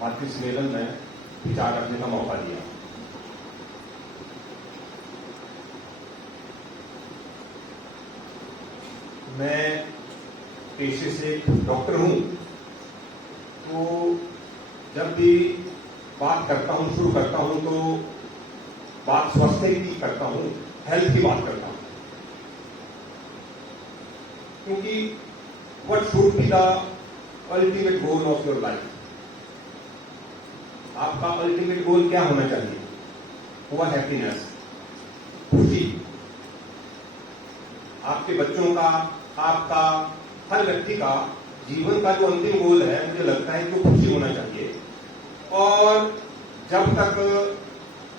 भारतीय सम्मेलन में विचार रखने का मौका दिया। मैं पेशे से डॉक्टर हूं, तो जब भी बात करता हूं, शुरू करता हूं, तो बात स्वास्थ्य की करता हूं, हेल्थ की बात करता हूं, क्योंकि what should be the ultimate goal of your life. आपका अल्टीमेट गोल क्या होना चाहिए? वो हैप्पीनेस, खुशी। आपके बच्चों का, आपका, हर व्यक्ति का जीवन का जो अंतिम गोल है, मुझे लगता है कि वो खुशी होना चाहिए। और जब तक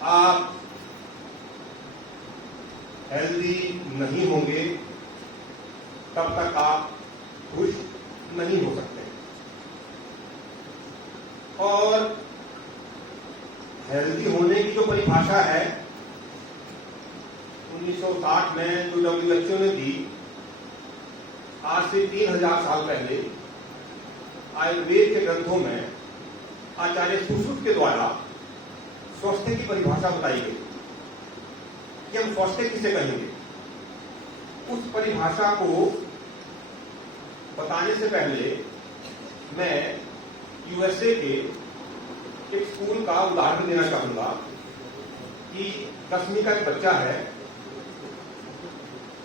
आप हेल्दी नहीं होंगे, तब तक आप खुश नहीं हो सकते। और हेल्दी होने की जो परिभाषा है 1960 में जो WHO ने दी, आज से 3000 साल पहले आयुर्वेद के ग्रंथों में आचार्य सुश्रुत के द्वारा स्वास्थ्य की परिभाषा बताई गई कि हम स्वास्थ्य किसे कहेंगे। उस परिभाषा को बताने से पहले मैं USA के एक स्कूल का उदाहरण देना चाहूंगा कि 10वीं का एक बच्चा है,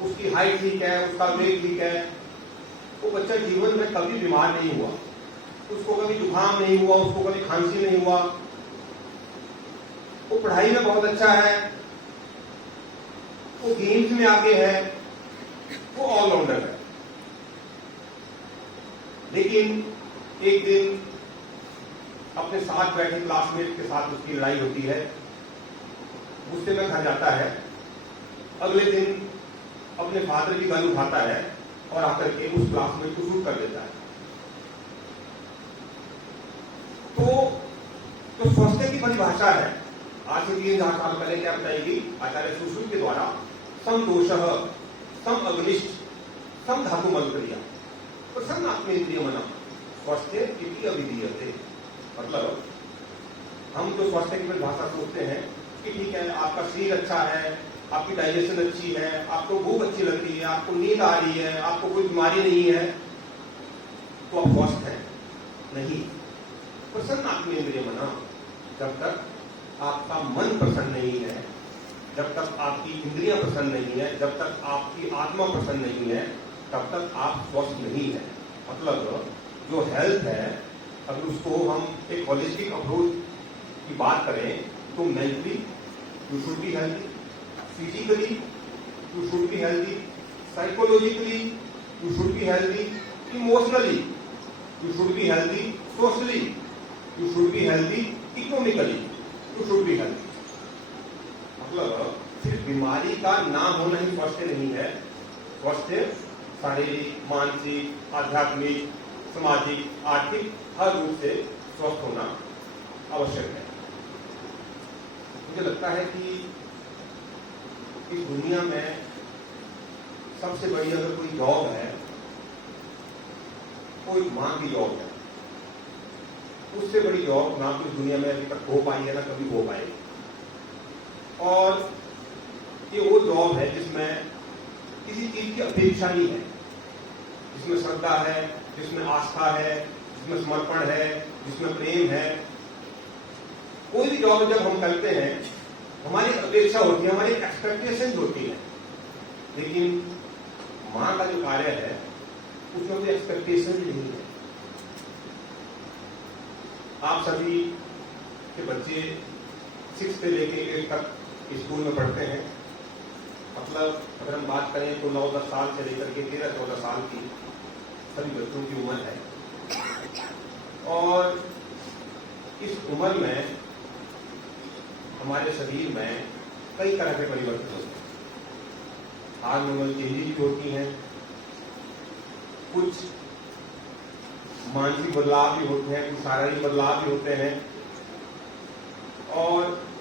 उसकी हाइट ठीक है, उसका वेट ठीक है, वो बच्चा जीवन में कभी बीमार नहीं हुआ, उसको कभी जुकाम नहीं हुआ, उसको कभी खांसी नहीं हुआ, वो पढ़ाई में बहुत अच्छा है, वो गेम्स में आगे है, वो ऑलराउंडर है। लेकिन एक दिन अपने साथ बैठे क्लासमेट के साथ उसकी लड़ाई होती है, गुस्से में घर जाता है। अगले दिन अपने फादर की गन उठाता है और आकर के उस क्लासमेट को शूट कर देता है। तो स्वास्थ्य की परिभाषा है आज से 3000 साल पहले क्या बताएगी आचार्य सुश्रुत के द्वारा? सम दोषः, सम अग्निष्ठ, सम धातु मल क्रिया, प्रसन्न आत्मेन्द्रिय मना स्वास्थ्य इति अविधीयते। मतलब हम जो स्वास्थ्य की परिभाषा सोचते हैं कि ठीक है, आपका शरीर अच्छा है, आपकी डाइजेशन अच्छी है, आपको भूख अच्छी लग रही है, आपको नींद आ रही है, आपको कोई बीमारी नहीं है, तो आप स्वस्थ हैं। नहीं, प्रसन्न आत्मेन्द्रिय मना, जब तक आपका मन प्रसन्न नहीं है, जब तक आपकी इंद्रियां प्रसन्न नहीं है, जब तक आपकी आत्मा प्रसन्न नहीं है, तब तक आप स्वस्थ नहीं है। मतलब जो हेल्थ है, अगर उसको हम एक होलिस्टिक अप्रोच की बात करें तो mentally you should be healthy, physically you should be healthy, psychologically you should be healthy, emotionally you should be healthy, socially you should be healthy, economically you should be healthy. मतलब सिर्फ बीमारी का ना होना ही स्वास्थ्य नहीं है। स्वास्थ्य शारीरिक, मानसिक, आध्यात्मिक, सामाजिक, आर्थिक हर रूप से स्वस्थ होना आवश्यक है। मुझे लगता है कि इस दुनिया में सबसे बड़ी अगर कोई जॉब है, कोई मां की जॉब है। उससे बड़ी जॉब ना तो इस दुनिया में अभी तक हो पाई है, ना कभी हो पाएगी। और ये वो जॉब है जिसमें किसी चीज की अपेक्षा नहीं है, जिसमें श्रद्धा है, जिसमें आस्था है, जिसमें समर्पण है, जिसमें प्रेम है। कोई भी जॉब जब हम करते हैं, हमारी अपेक्षा होती है, हमारी एक्सपेक्टेशन होती है। लेकिन मां का जो कार्य है उसमें कोई एक्सपेक्टेशन नहीं है। आप सभी के बच्चे 6 से लेके 8 तक स्कूल में पढ़ते हैं। मतलब अगर हम बात करें तो 9-10 साल से लेकर के 13-14 साल की सभी बच्चों की उम्र है। और इस उम्र में हमारे शरीर में कई तरह के परिवर्तन होते हैं। हार्मोनल चेंजेस होती हैं, कुछ मानसिक बदलाव भी होते हैं, कुछ शारीरिक बदलाव भी होते हैं। और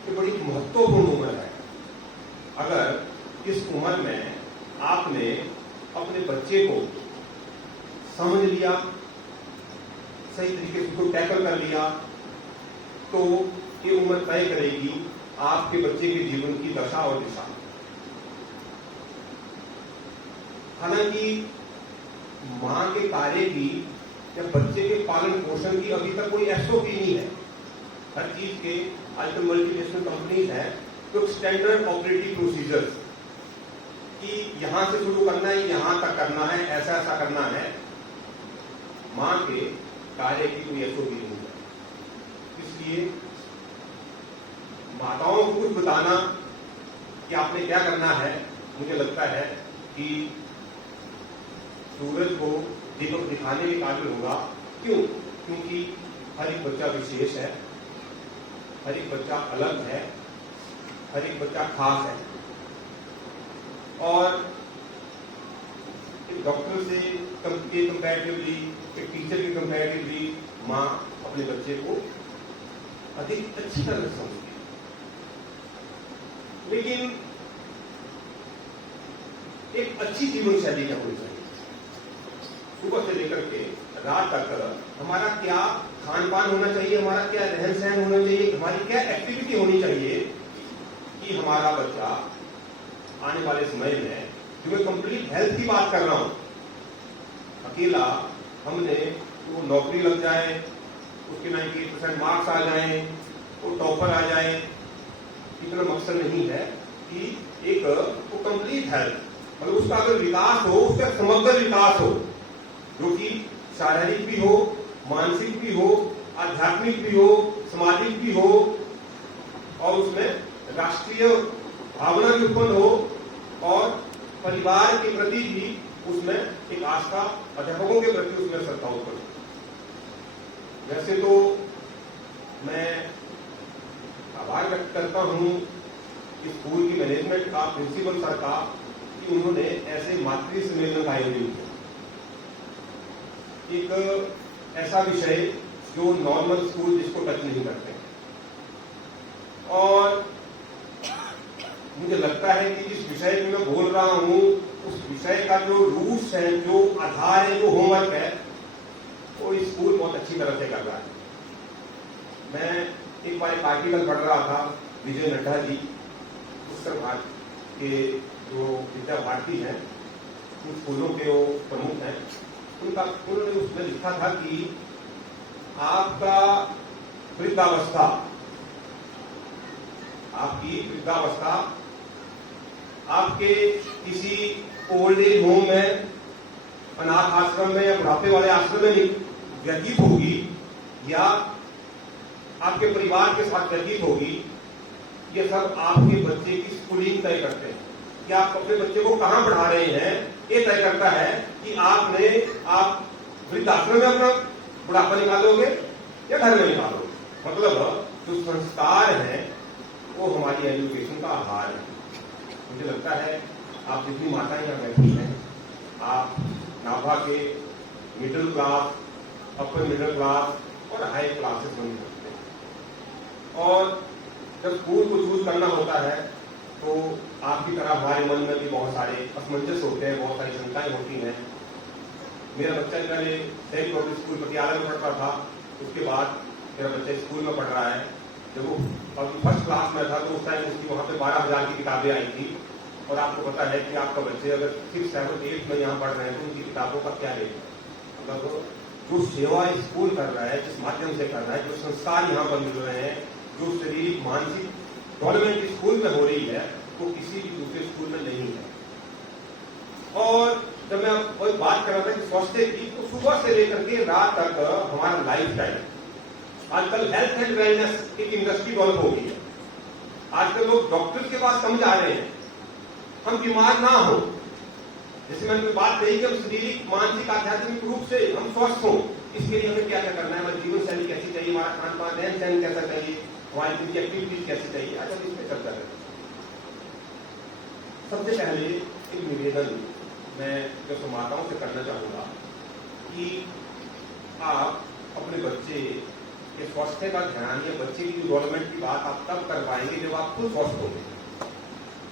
ये बड़ी महत्वपूर्ण उम्र है। अगर इस उम्र में आपने अपने बच्चे को समझ लिया, सही तरीके से उसको टैकल कर लिया, तो ये उम्र तय करेगी आपके बच्चे के जीवन की दशा और दिशा। हालांकि मां के कार्य की या बच्चे के पालन पोषण की अभी तक कोई एसओपी नहीं है। हर चीज के आजकल मल्टीनेशनल कंपनीज है तो स्टैंडर्ड ऑपरेटिंग प्रोसीजर्स कि यहां से शुरू करना है, यहां तक करना है, ऐसा ऐसा करना है। मां के कार्य की कोई एसओपी नहीं है। इसलिए माताओं को कुछ बताना कि आपने क्या करना है, मुझे लगता है कि सूरज को दीपक दिखाने के काबिल होगा। क्यों? क्योंकि हर एक बच्चा विशेष है, हर एक बच्चा अलग है, हर एक बच्चा खास है। और एक डॉक्टर से कंपैरेटिवली, एक टीचर के कंपैरेटिवली मां अपने बच्चे को अधिक अच्छी तरह से समझती है। लेकिन एक अच्छी जीवन शैली क्या होनी चाहिए? सुबह से लेकर के रात तक हमारा क्या खान पान होना चाहिए, हमारा क्या रहन सहन होना चाहिए, हमारी क्या एक्टिविटी होनी चाहिए कि हमारा बच्चा आने वाले समय में, जो मैं कंप्लीट हेल्थ की बात कर रहा हूं, अकेला हमने वो नौकरी लग जाए, उसके 98% मार्क्स आ जाए, वो टॉपर आ जाए, इतना मकसद नहीं है कि एक वो कंप्लीट हेल्थ, मतलब उसका अगर विकास हो, उसका समग्र विकास हो, जो कि शारीरिक भी हो, मानसिक भी हो, आध्यात्मिक भी हो, सामाजिक भी हो, और उसमें राष्ट्रीय भावना भी उत्पन्न हो, और परिवार के प्रति भी उसमें एक आस्था, अध्यापकों के प्रति उसमें श्रद्धा उत्पन्न हो। वैसे तो मैं आभार व्यक्त करता हूं स्कूल की मैनेजमेंट का, प्रिंसिपल सर का, कि उन्होंने ऐसे मातृ सम्मेलन का आयोजन किया। एक ऐसा विषय जो नॉर्मल स्कूल जिसको टच नहीं करते, और मुझे लगता है कि जिस विषय में मैं बोल रहा हूं उस विषय का जो रूट्स है, जो आधार है, जो होमवर्क है, वो स्कूल बहुत अच्छी तरह से कर रहा है। मैं एक बार एक आर्टिकल पढ़ रहा था, विजय नड्डा जी उत्तर भारत के जो विद्या भारती हैं, उन स्कूलों के वो प्रमुख हैं, उन्होंने उसमें लिखा था कि आपका वृद्धावस्था, आपकी वृद्धावस्था आपके किसी ओल्ड एज होम में, अनाथ आश्रम में या बुढ़ापे वाले आश्रम में व्यतीत होगी, या आपके परिवार के साथ व्यतीत होगी। ये सब आपके बच्चे की स्कूलिंग तय करते हैं कि आप अपने बच्चे को कहां पढ़ा रहे हैं। ये तय करता है कि आप वृद्धाश्रम में अपना बुढ़ापा निकालोगे या घर में निकालोगे। मतलब जो संस्कार है वो हमारी एजुकेशन का आधार है। मुझे लगता है आप जितनी माताएं यहाँ बैठी हैं, आप नाभा के middle class, upper middle class और हाई क्लासेस बन सकते हैं। और जब स्कूल को चूज करना होता है तो आपकी तरह हमारे मन में भी बहुत सारे असमंजस होते हैं, बहुत सारी शंकाएं होती हैं। मेरा बच्चा पहले सेंट पब्लिक स्कूल पटियाला में पढ़ता था, उसके बाद मेरा बच्चा स्कूल में पढ़ रहा है। जब वो फर्स्ट क्लास में था तो उस टाइम उसकी वहां पे 12,000 की किताबें आई थी। और आपको पता है कि आपका बच्चे अगर 6, 7, 8 में यहाँ पढ़ रहे हैं तो उनकी किताबों का क्या रेट है। मतलब जो सेवा स्कूल कर रहा है, जिस माध्यम से कर रहा है, जो संस्कार यहाँ पर मिल रहे हैं, जो शारीरिक मानसिक डेवलपमेंट स्कूल में हो रही है, वो किसी भी दूसरे स्कूल में नहीं है। और जब मैं कोई बात कर रहा था कि स्वास्थ्य की, तो सुबह से लेकर के रात तक हमारा लाइफ स्टाइल, आजकल हेल्थ एंड वेलनेस एक इंडस्ट्री डेवलप हो गई है। आजकल लोग डॉक्टर्स के पास समझ आ रहे हैं हम बीमार ना हो। जैसे मैंने बात कही कि हम शारीरिक, मानसिक, आध्यात्मिक रूप से हम स्वस्थ हों, इसके लिए हमें क्या क्या करना है, हमारी जीवन शैली कैसी चाहिए, हमारा खान पान, रहन सहन कैसा चाहिए, हमारी फिजिकल एक्टिविटीज कैसी चाहिए। आज हम इस पर चर्चा करें। सबसे पहले एक निवेदन मैं जो माताओं से करना चाहूंगा कि आप अपने बच्चे के स्वास्थ्य का ध्यान या बच्चे की डेवलपमेंट की बात आप तब कर पाएंगे जब आप खुद स्वस्थ होंगे।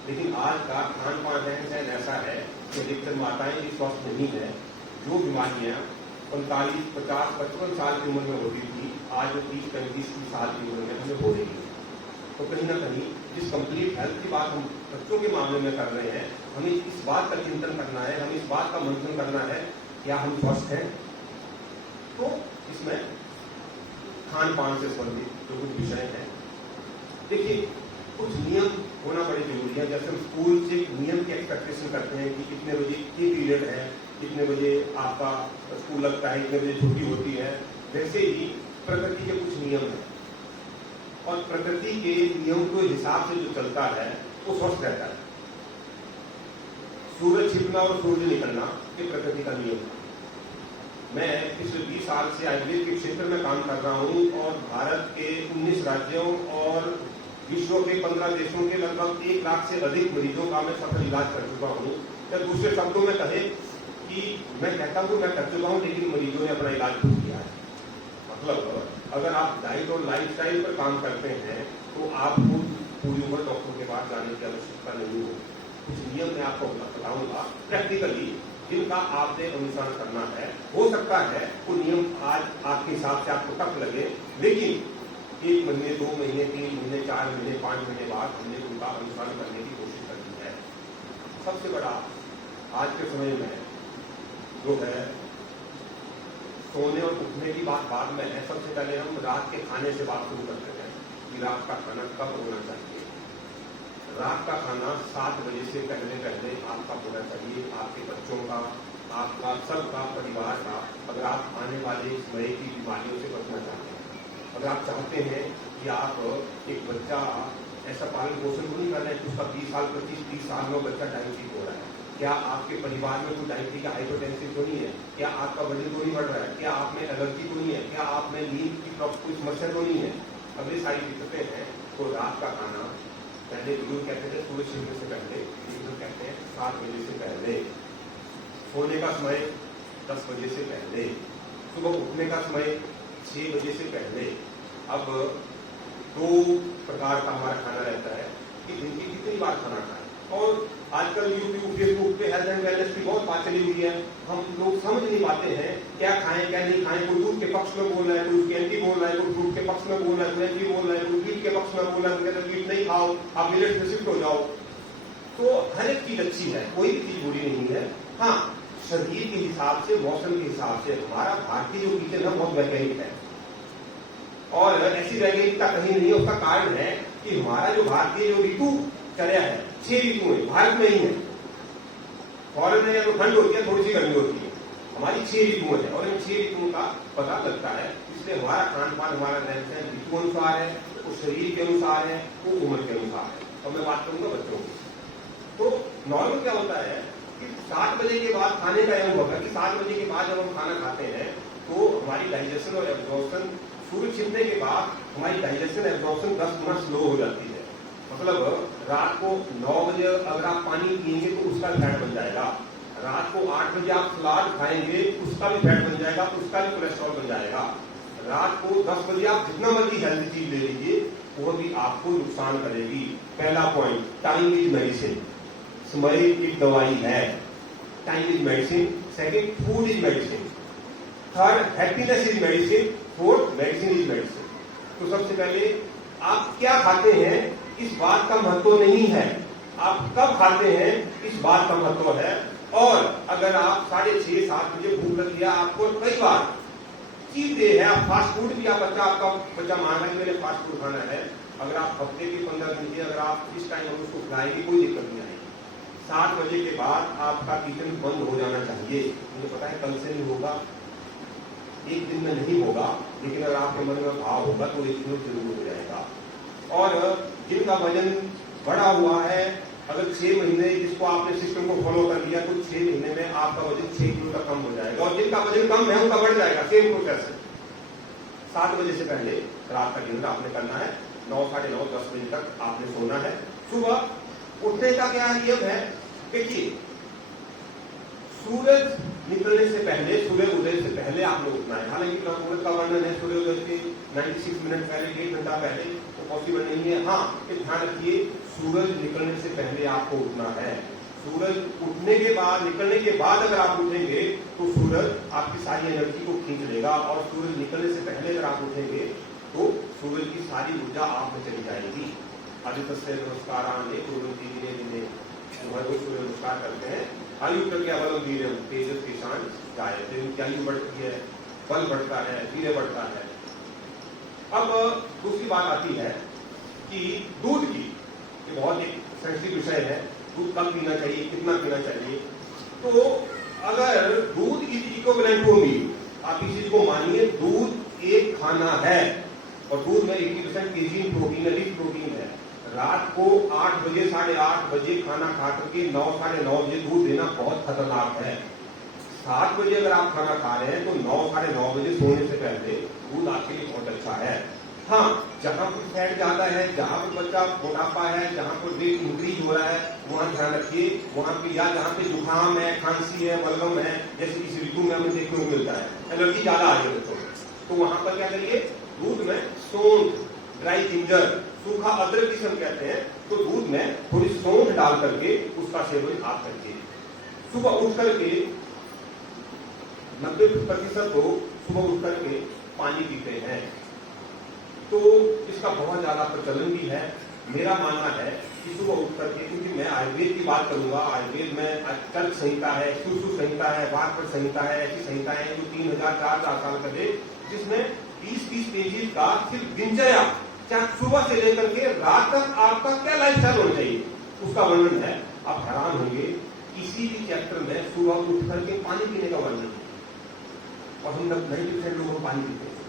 लेकिन आज का खान पान, रहन सहन ऐसा है कि अधिकतर माताएं भी स्वस्थ नहीं है। जो बीमारियां 45, 50, 55 साल की उम्र में होती थी आज 30-35 साल की उम्र में हमें हो रही है। तो कहीं ना कहीं जिस कंप्लीट हेल्थ की बात हम बच्चों के मामले में कर रहे हैं, हमें इस बात का चिंतन करना है, हमें इस बात का मंथन करना है क्या हम स्वस्थ हैं। तो इसमें खान पान से संबंधित जो कुछ विषय हैं, देखिए कुछ नियम होना बड़े जरूरी है। जैसे हम स्कूल से नियम की एक्सपेक्टेशन करते हैं कि कितने बजे ये पीरियड है, कितने बजे आपका स्कूल लगता है, कितने बजे छुट्टी होती है, वैसे ही प्रकृति के कुछ नियम हैं और प्रकृति के नियम के हिसाब से जो चलता है वो स्वस्थ रहता है। सूरज छिपना और सूर्य निकलना ये प्रकृति का नियम है। मैं पिछले 20 साल से आयुर्वेद के क्षेत्र में काम कर रहा हूं और भारत के 19 राज्यों और विश्व के 15 देशों के लगभग 1 लाख से अधिक मरीजों का मैं सफल इलाज कर चुका हूं। या दूसरे शब्दों में कहे कि मैं कहता हूं मैं कर चुका हूं, लेकिन मरीजों ने अपना इलाज खुद किया है। मतलब अगर आप डाइट और लाइफस्टाइल पर काम करते हैं तो आपको पूरी उम्र डॉक्टर के पास जाने की आवश्यकता नहीं होगी। कुछ नियम मैं आपको बताऊंगा प्रैक्टिकली जिनका आपने अनुसरण करना है। हो सकता है वो नियम आज आपके हिसाब से आपको टफ लगे, लेकिन 1 महीने, 2 महीने, 3 महीने, 4 महीने, 5 महीने बाद हमने उनका अनुसरण करने की कोशिश करनी है। सबसे बड़ा आज के समय में जो है सोने और उठने की बात बाद में है। सबसे पहले हम रात के खाने से बात शुरू करते हैं कि रात का खाना कब होना चाहिए। रात का खाना 7 बजे से पहले पहले आपका होना चाहिए। आपके बच्चों का, आपका, सबका, परिवार का। अगर आप आने वाले समय की बीमारियों से बचना चाहते हैं, अगर आप चाहते हैं कि आप एक बच्चा ऐसा पालन पोषण तो नहीं कर रहे हैं कि उसका 20 साल, 25-30 साल में बच्चा डायबिटिक हो रहा है, क्या आपके परिवार में कोई डायबिटिक या हाइपरटेंसिव तो नहीं है, क्या आपका वजन तो नहीं बढ़ रहा है, क्या आप में एलर्जी तो नहीं है, क्या आप में नींद की कोई समस्या तो नहीं है, अगर ये सारी दिक्कतें हैं तो रात का खाना पहले बुजुर्ग कहते थे सूरज छिपने से पहले, बुजुर्ग कहते हैं 7 बजे से पहले। सोने का समय 10 बजे से पहले। सुबह उठने का समय 6 बजे से पहले। अब 2 प्रकार का हमारा खाना रहता है कि दिन की कितनी बार खाना खाएं। और आजकल यूट्यूब, फेसबुक पे हेल्थ एंड वेलनेस की बहुत बात चली हुई है। हम लोग समझ नहीं पाते हैं क्या खाएं क्या नहीं खाएं। कोई दूध के पक्ष में बोल रहा है, कोई उसके एंटी बोल रहा है, कोई फ्रूट के पक्ष में बोल रहा है, कोई एंटी बोल रहा है, कोई वीट के पक्ष में बोल रहा है, कोई वीट नहीं खाओ, आप मिलेट में शिफ्ट हो जाओ। तो हर एक चीज अच्छी है, कोई भी चीज बुरी नहीं है। हाँ, शरीर के हिसाब से, मौसम के हिसाब से हमारा भारतीय जो किचन है बहुत वैज्ञानिक है और ऐसी वैज्ञानिकता कहीं नहीं है। उसका कारण है कि हमारा जो भारतीय जो ऋतु चर्या है, 6 ऋतु है, भारत में ही है। फॉरेन में तो ठंड होती है, थोड़ी सी गर्मी होती है, हमारी 6 ऋतुएं हैं और इन 6 ऋतुओं का पता लगता है। इसलिए हमारा खान पान, हमारा रहन सहन ऋतु अनुसार है, वो शरीर के अनुसार है, वो उम्र के अनुसार है। और मैं बात करूंगा बच्चों की। तो नॉर्मल क्या होता है कि 7 बजे के बाद खाने का यह होगा कि 7 बजे के बाद जब हम खाना खाते हैं तो हमारी डाइजेशन और एब्जॉर्प्शन, सूर्य छिपने के बाद हमारी डाइजेशन एब्जॉर्प्शन 10 गुना स्लो हो जाती है। मतलब रात को 9 बजे अगर आप पानी पिएंगे तो उसका फैट बन जाएगा, रात को 8 बजे आप सलाद खाएंगे उसका भी फैट बन जाएगा, उसका भी कोलेस्ट्रॉल बन जाएगा। रात को 10 बजे आप जितना मर्जी हेल्दी चीज ले लीजिए वो भी आपको नुकसान करेगी। पहला पॉइंट, टाइम इज मेडिसिन। समय एक दवाई है, time is medicine. Second, food is medicine. Third, happiness is medicine. Fourth, medicine is medicine. तो सबसे पहले आप क्या खाते हैं इस बात का महत्व नहीं है, आप कब खाते हैं इस बात का महत्व है। और अगर आप 6:30-7 बजे भूख लग गया, आपको कई बार चीज डे है, आप फास्ट फूड भी आपका बच्चा मान रहा है मेरे फास्ट फूड खाना है, अगर आप हफ्ते के 15 दिन के अगर आप इस टाइम हम उसको खिलाएंगे कोई दिक्कत नहीं आएगी। 7 बजे के बाद आपका किचन बंद हो जाना चाहिए। मुझे पता है कल से नहीं होगा, एक दिन में नहीं होगा, लेकिन अगर आपके मन में भाव होगा तो एक दिन जरूर हो जाएगा। और जिनका वजन बढ़ा हुआ है, अगर 6 महीने जिसको आपने सिस्टम को फॉलो कर लिया तो 6 महीने में आपका वजन 6 किलो तक कम हो जाएगा। और जिनका वजन कम है उनका बढ़ जाएगा, सेम प्रोसेस है। 7 बजे से पहले रात का डिनर आपने करना है, 9, साढ़े 9, 10 बजे तक आपने सोना है। सुबह उठने का क्या नियम है, देखिए सूरज निकलने से पहले, सूर्य उदय से पहले आपने उठना है। हालांकि सूरज का वर्णन है सूर्य उदय के 96 मिनट पहले, 1 घंटा पहले, तो पॉसिबल नहीं है। हाँ, ध्यान रखिए सूरज निकलने से पहले आपको उठना है। सूरज उठने के बाद, निकलने के बाद अगर आप उठेंगे तो सूरज आपकी सारी एनर्जी को खींच लेगा, और सूरज निकलने से पहले अगर आप उठेंगे तो सूरज की सारी ऊर्जा आप में चली जाएगी। आदित्य से नमस्कार आने दिने दिने सूर्य नमस्कार करते हैं। आयु प्रज्ञा बलम वीर तेजस किसान जाए, उनकी आयु बढ़ती है, बल बढ़ता है, वीर्य बढ़ता है। अब दूसरी बात आती है कि दूध की, ये बहुत एक सेंसिटिव विषय है, दूध कब पीना चाहिए, कितना पीना चाहिए। तो अगर दूध इज इक्विवेलेंट टू मीट, आप इस चीज को मानिए, दूध एक खाना है और दूध में 80% केजीन प्रोटीन है, रिच प्रोटीन है। रात को 8 बजे 8:30 बजे खाना खा करके 9 साढ़े 9 बजे दूध देना बहुत खतरनाक है। 7 बजे अगर आप खाना खा रहे हैं तो 9 साढ़े 9 बजे सोने से पहले दूध आपके लिए बहुत अच्छा है। हाँ, जहां पर फैट ज्यादा है, जहां पर बच्चा मोटापा है, जहां पर वेट इंक्रीज हो रहा है, वहां ध्यान रखिए। वहां पे या जहां पे जुकाम है, खांसी है, बलगम है, जैसे इस ऋतु में हमें देखने को मिलता है, एलर्जी ज्यादा आ रही है बच्चों में, तो वहां पर क्या करिए, दूध में सौंठ, ड्राई जिंजर, सूखा अदरक जिसे हम कहते हैं, तो दूध में थोड़ी सौंठ डाल करके उसका सेवन आप करिए। सुबह उठ करके 90% लोग सुबह उठ करके पानी पीते हैं, तो इसका बहुत ज्यादा प्रचलन भी है। मेरा मानना है कि सुबह उठ करके, क्योंकि मैं आयुर्वेद की बात करूंगा, आयुर्वेद में चर्क संहिता है, सुश्रुत संहिता है, वार्षिक संहिता है, ऐसी संहिताएं हैं जो 3000-4000 साल पहले, जिसमें 20-30 पेजेस का सिर्फ दिनचर्या, चाहे सुबह से लेकर के रात तक आपका क्या लाइफस्टाइल होना चाहिए, उसका वर्णन है। आप हैरान होंगे, किसी भी चैप्टर में सुबह उठ करके पानी पीने का वर्णन है, और हम 90% लोगों को पानी पीते हैं।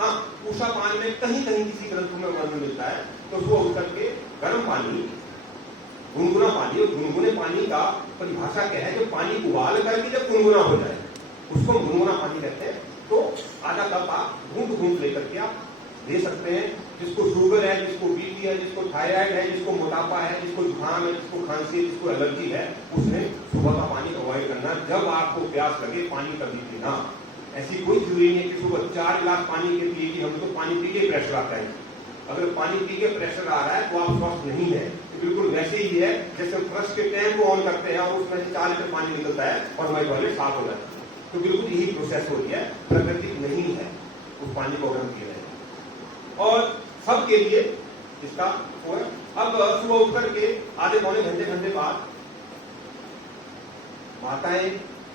हाँ, उषा पान में कहीं कहीं किसी ग्रंथों में वर्णन मिलता है, तो सुबह उठ करके गर्म पानी, गुनगुना पानी, और गुनगुने पानी का परिभाषा क्या है, जब पानी उबाल करके जब गुनगुना हो जाए उसको गुनगुना पानी कहते हैं। तो आधा कप आप घूंट लेकर के आप दे सकते हैं। जिसको शुगर है, जिसको बीपी है, जिसको थायराइड है, जिसको मोटापा है, जिसको जुकाम है, जिसको खांसी है, जिसको एलर्जी है, उसने सुबह का पानी अवॉइड करना। जब आपको प्यास लगे पानी कभी पीना, ऐसी कोई जरूरी नहीं है कि सुबह 4 गिलास पानी के पिए कि हम तो पानी पी के प्रेशर आता है। अगर पानी पी के प्रेशर आ रहा है तो आप स्वस्थ नहीं है। तो बिल्कुल वैसे ही है जैसे फ्लश के टैंक को ऑन करते हैं और उसमें से 4 लीटर पानी निकलता है और हमारे टॉयलेट साफ हो जाता है, तो बिल्कुल यही प्रोसेस हो रही है, प्राकृतिक नहीं है उस पानी को अगर हम पी रहे हैं। और सबके लिए इसका अब सुबह उठ करके आधे पौने घंटे बाद माताएं,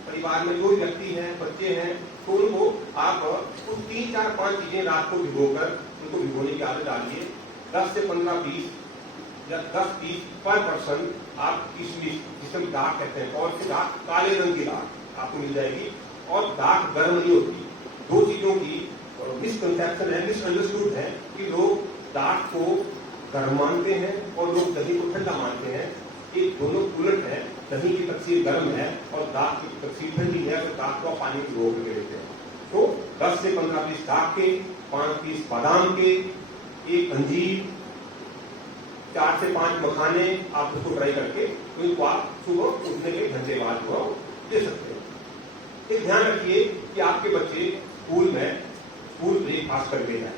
परिवार में जो व्यक्ति हैं, बच्चे हैं, तो उनको आप कुछ 3, 4, 5 चीजें रात को भिगोकर उनको भिगोने की आदत डालिए। 10 से 15 पीस या 10 पीस पर पर्सन आप किशमिश, जिसे हम दाख कहते हैं, और से दाख काले रंग की दाख आपको मिल जाएगी, और दाख गर्म नहीं होती। 2 चीजों की मिसकंसेप्शन है, मिसअंडरस्टूड है कि लोग दाख को गर्म मानते हैं और लोग दही को ठंडा मानते हैं। ये दोनों उलट है, दही की तकसीर गर्म है और दाख की तकसीर ठंडी है, तो दाख को पानी की रोक के देते हैं। तो 10 से 15 पीस दाख के, 5 पीस बादाम के, 1 अंजीर, 4 से 5 मखाने, आप उसको ट्राई करके तो इनको आप सुबह उठने के घंटे बाद जो दे सकते हैं। एक ध्यान रखिए कि आपके बच्चे स्कूल ब्रेकफास्ट करके जाए,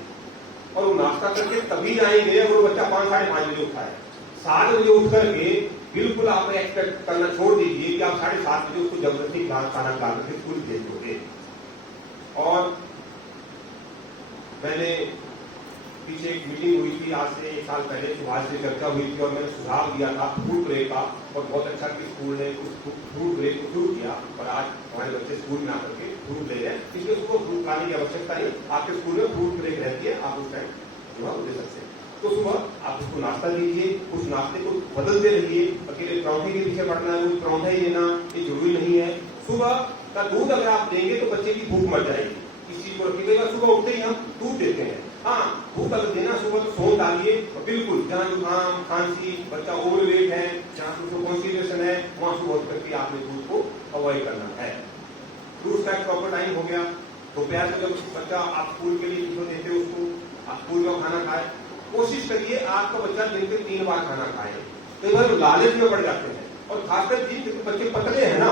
और वो नाश्ता करके तभी जाएंगे और वो बच्चा 5, साढ़े 5 बजे उठा है। 7 बजे उठ करके बिल्कुल आप एक्सपेक्ट करना छोड़ दीजिए कि आप 7:30 बजे उसको जबरदस्ती खाना खिला करके स्कूल भेज दोगे। और मैंने पीछे एक मीटिंग हुई थी, आज से 1 साल पहले सुभाष से चर्चा हुई थी, और मैंने सुझाव दिया था फूड ब्रेक का, और बहुत अच्छा कि स्कूल ने उस फूड ब्रेक को शुरू किया, और आज हमारे बच्चे स्कूल में आकर के फ्रूट ले रहे हैं। इसलिए उसको फ्रूट खाने की आवश्यकता नहीं, आपके स्कूल में फ्रूट ब्रेक रहती है, आप उस टाइम जो है दे सकते हैं। तो सुबह आप उसको नाश्ता दीजिए, उस नाश्ते को बदलते रहिए। अकेले परांठे के पीछे पड़ना है, वो परांठा ही लेना ये जरूरी नहीं है। सुबह का दूध अगर आप देंगे तो बच्चे की भूख मर जाएगी, इस चीज को रखिएगा। सुबह उठते ही हम दूध देते हैं, हाँ दूध अगर देना सुबह तो सौंठ डालिए, और बिल्कुल जहाँ जुकाम, खांसी, बच्चा ओवरवेट है, जहाँ उसको कॉन्स्टिपेशन है, वहां सुबह उठ करके आपने दूध को अवॉइड करना है। दूध का प्रॉपर टाइम हो गया। दोपहर को जब बच्चा आप स्कूल के लिए देते हो उसको, आप स्कूल में खाना खाए, कोशिश करिए आपका बच्चा दिन के 3 बार खाना खाए। कई बार लालच में पड़ जाते हैं, और खासकर जिन बच्चे पतले हैं ना,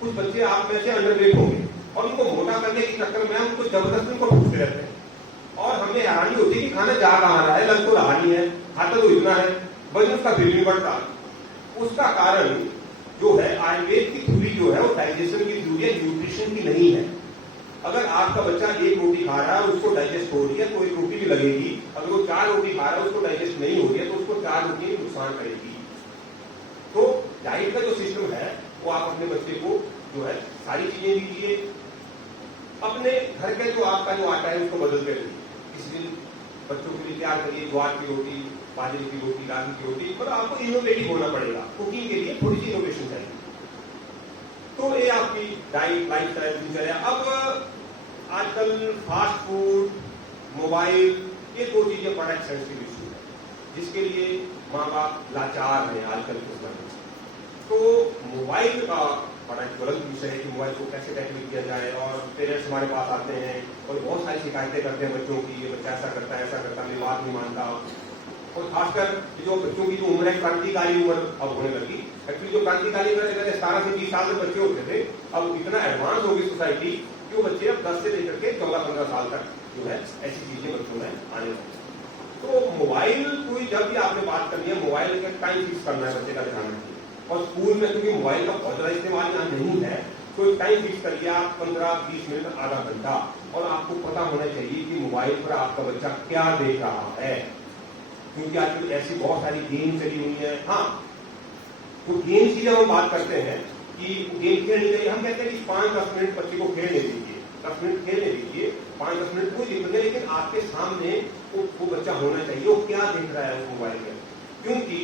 कुछ बच्चे आप में से अंडरवेट होंगे, और उनको मोटा करने के चक्कर में उनको जबरदस्ती उनको पूछते रहते हैं, और हमें हैरानी होती है कि खाना जा रहा है, लग तो रहा नहीं है, खाता तो इतना है, वजन उसका फिर नहीं बढ़ता। उसका कारण जो है आयुर्वेद की थ्योरी जो है वो डाइजेशन की थ्योरी है, न्यूट्रिशन की नहीं है। अगर आपका बच्चा एक रोटी खा रहा है और उसको डाइजेस्ट हो रही है तो एक रोटी भी लगेगी, अगर वो 4 रोटी खा रहा है उसको डाइजेस्ट नहीं हो रही है तो उसको 4 रोटी नुकसान करेगी। तो डाइट का जो सिस्टम है वो आप अपने बच्चे को जो है सारी चीजें दीजिए, अपने घर के जो आपका जो आटा है उसको बदल कर दीजिए। किसी दिन बच्चों के लिए तैयार करिए ज्वार की रोटी, बाजरे की रोटी, रागी की रोटी, मतलब आपको इनोवेटिव होना पड़ेगा। कुकिंग के लिए थोड़ी सी इनोवेशन चाहिए। तो ये आपकी डाइट लाइफ स्टाइल दिनचर्या। अब आजकल फास्ट फूड, मोबाइल, ये 2 चीजें बड़ा सेंसिटिव इशू है, जिसके लिए माँ बाप लाचार हैं आजकल के समय में। तो मोबाइल का बड़ा ज्वलंत विषय है कि मोबाइल को कैसे टैकल किया जाए, और पेरेंट्स हमारे पास आते हैं और बहुत सारी शिकायतें करते हैं बच्चों की, ये बच्चा ऐसा करता है, मेरी बात नहीं मानता। और खासकर जो बच्चों की जो उम्र है, क्रांतिकारी उम्र अब होने लगी। एक्चुअली जो क्रांतिकारी उम्र 17 से 20 साल के बच्चे होते थे, अब इतना एडवांस हो गई सोसाइटी कि वो बच्चे अब 10 से लेकर के 14-15 साल तक जो है ऐसी चीजें बच्चों में आने लगी। तो मोबाइल कोई जब भी आपने बात करनी है, मोबाइल का टाइम फिक्स करना है, बच्चे का ध्यान रखिए। और स्कूल में क्योंकि मोबाइल का बहुत ज्यादा इस्तेमाल यहाँ नहीं है, तो टाइम फिक्स करिए आप 15-20 मिनट, आधा घंटा। और आपको पता होना चाहिए कि मोबाइल पर आपका बच्चा क्या देख रहा है, क्योंकि आजकल ऐसी बहुत सारी गेम चली हुई है। हाँ, तो गेम्स की जब हम बात करते हैं कि गेम खेलनी चाहिए, हम कहते हैं कि 5-10 मिनट बच्चे को खेलने दीजिए, 10 मिनट खेलने दीजिए, 5-10 मिनट कोई दिक्कत नहीं, लेकिन आपके सामने वो बच्चा होना चाहिए वो क्या देख रहा है मोबाइल में। क्योंकि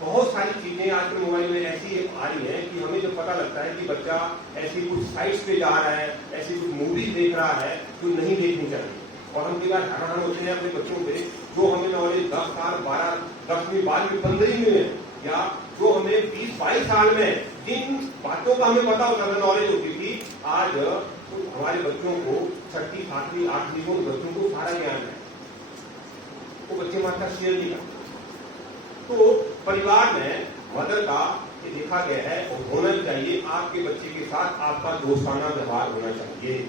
बहुत सारी चीजें आजकल मोबाइल में ऐसी आ रही हैं कि हमें जब पता लगता है कि बच्चा ऐसी कुछ साइट्स पे जा रहा है, ऐसी कुछ मूवीज देख रहा है जो नहीं देखनी चाहिए। और हम कई बार हैरान होते हैं अपने बच्चों पे, जो हमें नॉलेज 10 साल, 12, 10वीं, 12वीं, 15वीं में, या जो हमें 20-22 साल में जिन बातों का हमें पता होता था, नॉलेज होती थी, आज तो हमारे बच्चों को 6वीं, 7वीं, 8वीं को बच्चों को सारा ज्ञान है, वो बच्चे मात्रा शेयर नहीं करते। तो परिवार में मदर का ये देखा गया है और होना चाहिए, आपके बच्चे के साथ आपका दोस्ताना व्यवहार होना चाहिए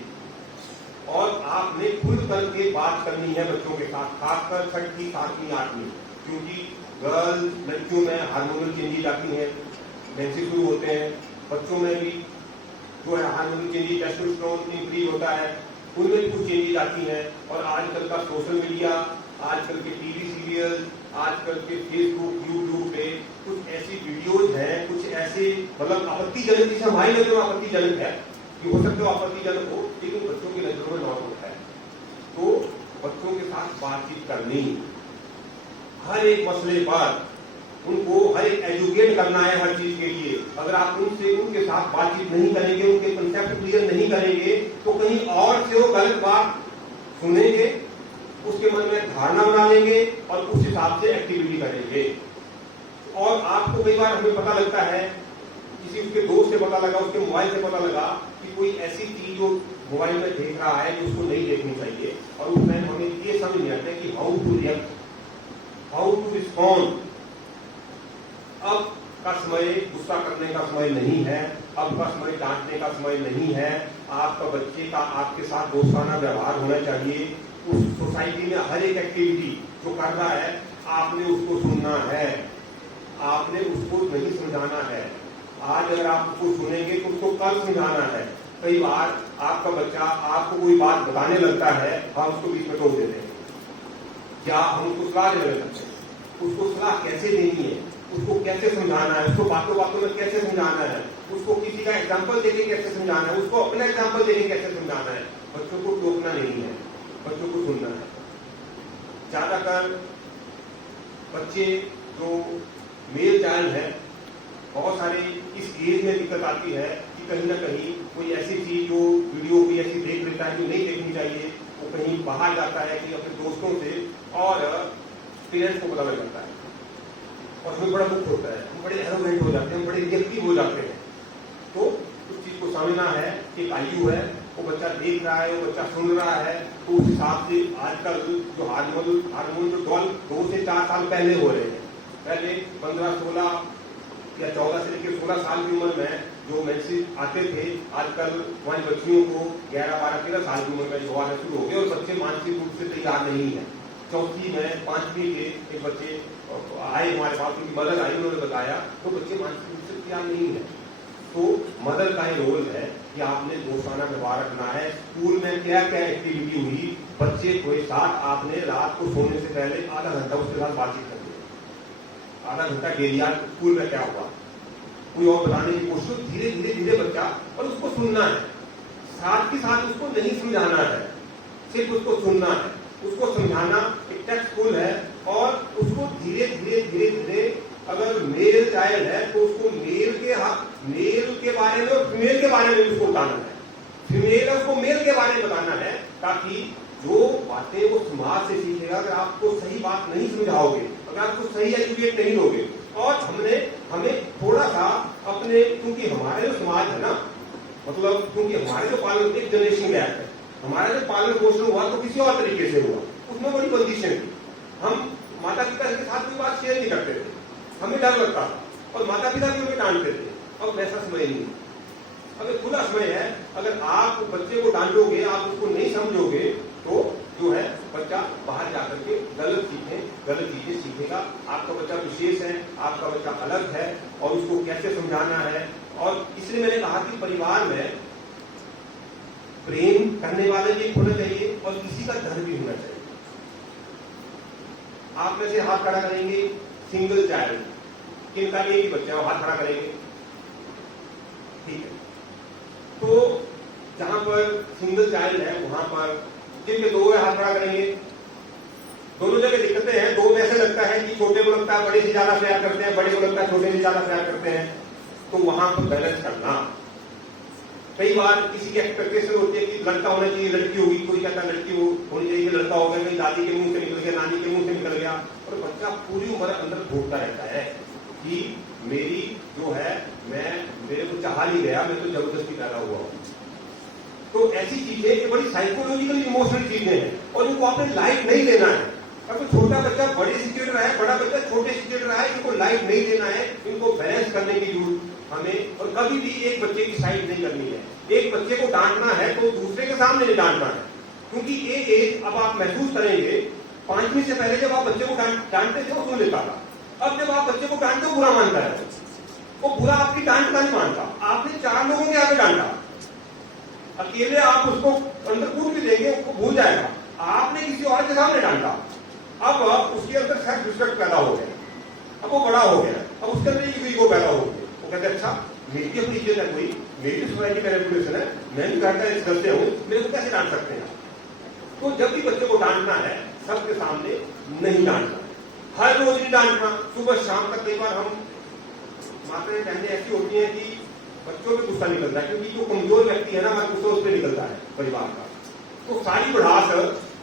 और आपने खुल करके बात करनी है बच्चों के साथ, खासकर 6वीं, 7वीं, 8वीं, क्योंकि गर्ल्स लड़कियों में हार्मोनल चेंजेज आती हैं, मेंसेस शुरू होते हैं, बच्चों में भी जो है हार्मोनल चेंजेज, टेस्टोस्टेरोन इंक्रीज होता है, उनमें भी कुछ चेंजेज आती हैं। और आजकल का सोशल मीडिया, आजकल के टीवी सीरियल, आजकल के फेसबुक, यूट्यूब पे कुछ ऐसी वीडियोज हैं, कुछ ऐसे मतलब आपत्तिजनक, जिसे हमारी नजर में आपत्तिजनक है, कि हो सकता है आपत्तिजनक हो, लेकिन बच्चों की नजरों में नॉर्मल है। तो बच्चों के साथ बातचीत करनी, हर एक मसले पर उनको हर एक एजुकेट करना है हर चीज के लिए। अगर आप उनके साथ बातचीत नहीं करेंगे, उनके कंसेप्ट क्लियर नहीं करेंगे, तो कहीं और से वो गलत बात सुनेंगे, उसके मन में धारणा बना लेंगे और उस हिसाब से एक्टिविटी करेंगे। और आपको कई बार हमें पता लगता है, किसी उसके दोस्त से पता लगा, उसके मोबाइल से पता लगा कि कोई ऐसी चीज जो मोबाइल में देख रहा है जो उसको नहीं देखनी चाहिए, और उस टाइम हमें ये समझ नहीं आता कि how to react, how to respond. अब का समय गुस्सा करने का समय नहीं है, अब का समय डांटने का समय नहीं है। आपका बच्चे का आपके साथ दोस्ताना व्यवहार होना चाहिए। उस सोसाइटी में हर एक एक्टिविटी जो कर रहा है, आपने उसको सुनना है, आपने उसको नहीं समझाना है। आज अगर आप उसको सुनेंगे तो उसको कल समझाना है। कई बार आपका बच्चा आपको कोई बात बताने लगता है, हम उसको बीच में टोक देते हैं, या हम उसको सलाह देने लगते हैं। उसको सलाह कैसे देनी है, उसको कैसे समझाना है, उसको बातों बातों में कैसे समझाना है, उसको किसी का एग्जाम्पल देके कैसे समझाना है, उसको अपना एग्जाम्पल देके कैसे समझाना है। बच्चों को टोकना नहीं है, बच्चों को सुनना है। ज्यादातर बच्चे जो मेल चाइल्ड है, बहुत सारे इस एज में दिक्कत आती है कि कहीं ना कहीं कोई ऐसी चीज जो वीडियो कोई ऐसी देख लेता है जो नहीं देखनी चाहिए, वो कहीं बाहर जाता है कि अपने दोस्तों से, और पेरेंट्स को पता लग जाता है और हमें बड़ा दुख होता है, हम बड़े एरोगेंट हो जाते हैं, हम बड़े रिएक्टिव हो जाते हैं। तो उस चीज को समझना है कि एक आयु है, वो बच्चा देख रहा है, वो बच्चा सुन रहा है, तो उस हिसाब से आजकल जो हार्मोन जो 2 से 4 साल पहले हो रहे हैं, पहले 15, 16 या 14 से लेकर 16 साल की उम्र में जो मेंसेस आते थे, आजकल हमारी बच्चियों को 11, 12, 13 साल की उम्र में जो आना शुरू हो गए, और बच्चे मानसिक रूप से तैयार नहीं है। 4वीं में 5वीं के एक बच्चे आए हमारे पास, उनकी मदर आई, उन्होंने बताया, तो बच्चे मानसिक रूप से तैयार नहीं है। तो मदर का ही रोल है कि आपने दोस्ताना व्यवहार रखना है। स्कूल में क्या क्या एक्टिविटी हुई, बच्चे के साथ आपने रात को सोने से पहले आधा घंटा उसके साथ बातचीत करनी है। आधा घंटा डेली आज स्कूल में क्या हुआ, कोई और बताने की कोशिश, धीरे धीरे धीरे बच्चा, और उसको सुनना है, साथ के साथ उसको नहीं समझाना है, सिर्फ उसको सुनना है, उसको समझाना एक टेक्स्टफुल है। और उसको धीरे धीरे धीरे धीरे, अगर मेल चाइल्ड है तो उसको मेल के बारे में और फीमेल के बारे में उसको बताना है, फीमेल उसको मेल के बारे में बताना है, ताकि जो बातें वो समाज से सीखेगा। अगर आपको सही बात नहीं समझाओगे, अगर आपको सही एजुकेट नहीं दोगे, और हमें थोड़ा सा अपने, क्योंकि हमारे जो समाज है ना, मतलब क्योंकि हमारे जो पालन, एक जनरेशन गैप है, हमारा जो पालन पोषण हुआ तो किसी और तरीके से हुआ, उसमें बड़ी बंदिशें थी। हम माता पिता के साथ कोई बात शेयर नहीं करते थे, हमें डर लगता था, और माता पिता भी हमें डांटते थे। अब वैसा समय नहीं, अब एक खुला समय है। अगर आप बच्चे को डांटोगे, आप उसको नहीं समझोगे, तो जो है बच्चा बाहर जाकर के गलत चीजें सीखेगा। आपका बच्चा विशेष है, आपका बच्चा अलग है, और उसको कैसे समझाना है। और इसलिए मैंने कहा कि परिवार में प्रेम करने वाले भी होना चाहिए, और किसी का डर भी होना चाहिए। आप में से हाथ खड़ा करेंगे सिंगल चाइल्ड, किनका एक ही बच्चा, हाथ खड़ा करेंगे, ठीक है। तो जहां पर सिंगल चाइल्ड है वहां पर, जिनके दो है हाथ खड़ा करेंगे। दोनों जगह दिक्कतें हैं, दो में ऐसे लगता है कि छोटे को लगता है बड़े से ज्यादा प्यार करते हैं, बड़े को लगता है छोटे से ज्यादा प्यार करते हैं। तो वहां पर बैलेंस करना, कई बार किसी की एक्सपेक्टेशन होती है कि लड़का होना चाहिए, लड़की होगी, कोई कहता है लड़की होनी चाहिए, लड़का हो गया, कहीं दादी के मुंह से निकल गया, नानी के मुंह से निकल गया, और बच्चा पूरी उम्र अंदर घूमता रहता है कि मेरी जो है, मेरे को चाहा नहीं गया, मैं तो जबरदस्ती पैदा हुआ हूं। तो ऐसी चीजें, ये बड़ी साइकोलॉजिकल इमोशनल चीजें हैं, और इनको आपने लाइफ नहीं देना है। अगर छोटा बच्चा बड़े से चिढ़ रहा है, बड़ा बच्चा छोटे से चिढ़ रहा है, इनको लाइफ नहीं देना है, इनको बैलेंस करने की जरूरत हमें। और कभी भी एक बच्चे की साइड नहीं करनी है। एक बच्चे को डांटना है तो दूसरे के सामने नहीं डांटना है, क्योंकि एक एज अब आप महसूस करेंगे, 5वीं से पहले जब आप बच्चे को डांटते थे वो सुन लेता था। अब जब आप बच्चे को डांटते हो बुरा मानता है, वो बुरा आपकी डांट का नहीं मानता। आपने 4 लोगों के आगे डांटा, अकेले आप उसको अंदर कूद भी देंगे, उसको भूल जाएगा। आपने किसी और के सामने डांटा, अब उसके अंदर सेल्फ रिस्पेक्ट पैदा हो गया, अब वो बड़ा हो गया, अब उसके अंदर ईगो पैदा हो गया। वो कहते अच्छा मेरी अपनी इज्जत है, कोई मेरी सोसाइटी का रेपुटेशन है, मैं भी कहता है करते हूँ, मेरे को कैसे डांट सकते हैं। तो जब भी बच्चे को डांटना है, सबके सामने नहीं डांटना, हर रोज नहीं डांटना, सुबह शाम तक। कई बार हम माताएं बहनें ऐसी होती हैं कि बच्चों पे गुस्सा निकलता है, क्योंकि जो कमजोर व्यक्ति है ना, हमारा गुस्सा उस पर निकलता है परिवार का। तो सारी बढ़ास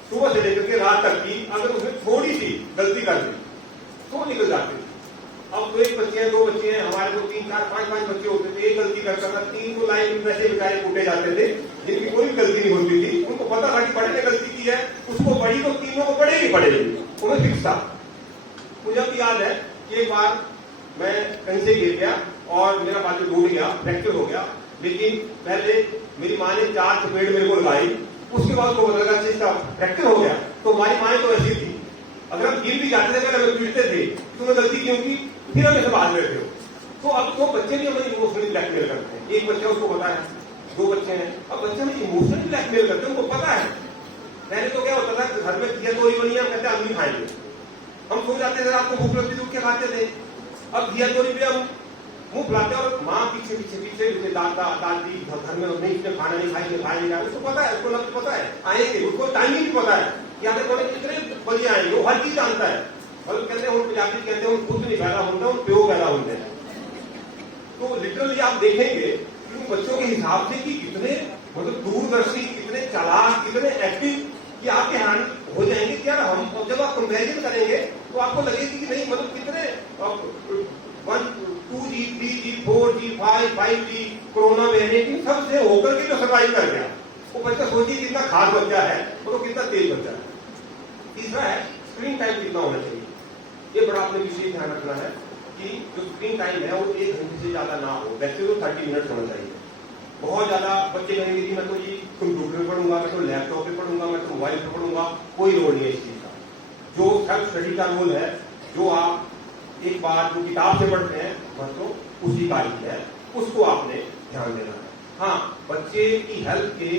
सुबह से लेकर के रात तक की, अगर उसने थोड़ी सी गलती कर दी तो निकल जाती है। अब तो एक बच्चे हैं, 2 बच्चे हैं, हमारे तो 3, 4, 5 बच्चे होते थे, एक गलती करता था, 3 को लाइन में वैसे बेचारे कूटे जाते थे, जिनकी कोई गलती नहीं होती थी। उनको पता था कि बड़े ने गलती की है, उसको बड़ी तो तीनों को पड़ेगी, उन्हें फिक्स था। मुझे अब याद है कि एक बार मैं कहीं से गिर गया और मेरा बाजू टूट गया, फ्रैक्चर हो गया। लेकिन पहले मेरी माँ ने 4 चपेट मेरे को लगाई, उसके बाद उसको पता लगा इसका फ्रैक्चर हो गया। तो हमारी माँ तो ऐसी थी, अगर हम गिर भी जाते थे, अगर पीटते थे, तुमने गलती क्यों की, फिर हम इसे बात लेते हो। तो अब तो बच्चे भी हमें इमोशनली ब्लैकमेल करते हैं। एक बच्चा, उसको पता है, 2 बच्चे हैं, अब बच्चे हमें इमोशनली ब्लैकमेल करते हैं, उनको पता है। पहले तो क्या होता था, घर में घिया तोरी बनी, हम कहते अम्मी खाएंगे, हम सो जाते थे, रात को भूख लगती थी, उठ के खाते थे। अब घिया तोरी भी हम मुंह फुलाते, और माँ पीछे पीछे पीछे दादी घर में नहीं, इसने खाना नहीं खाएंगे, खाएंगे, उसको पता है, उसको लग पता है आएंगे, उसको टाइमिंग भी पता है कि आगे बड़े कितने बजे आएंगे, वो हर चीज जानता है। और कहते हैं पंजाबी कहते हैं खुद नहीं पैदा होता है, प्यो पैदा होते हैं। तो लिटरली आप देखेंगे कि उन बच्चों के हिसाब से कि कितने मतलब दूरदर्शी, कितने चालाक, कितने एक्टिव कि आपके हैंड हो जाएंगे क्या। हम जब आप कंपेरिजन करेंगे तो आपको लगेगी कि नहीं, मतलब कितने 1, 2G, 3G, 4G, 5G, corona variant सबसे होकर के जो सर्वाइव कर गया, वो बच्चा सोचिए कितना खास बच्चा है, और कितना तेज बच्चा है। तीसरा है स्क्रीन टाइम कितना होना चाहिए। ये बड़ा आपने विशेष ध्यान रखना है कि जो स्क्रीन टाइम है वो 1 घंटे से ज्यादा ना हो। वैसे तो 30 मिनट होना चाहिए। बहुत ज्यादा बच्चे कहेंगे कि मैं तो ये कंप्यूटर पे पढ़ूंगा, मैं तो लैपटॉप पे पढ़ूंगा, मैं तो मोबाइल पे पढ़ूंगा, कोई रोल नहीं है इस चीज का। जो सेल्फ स्टडी का रोल है, जो आप एक बार जो किताब से पढ़ते हैं बच्चों उसी का ही है, उसको आपने ध्यान देना है। हाँ, बच्चे की हेल्थ के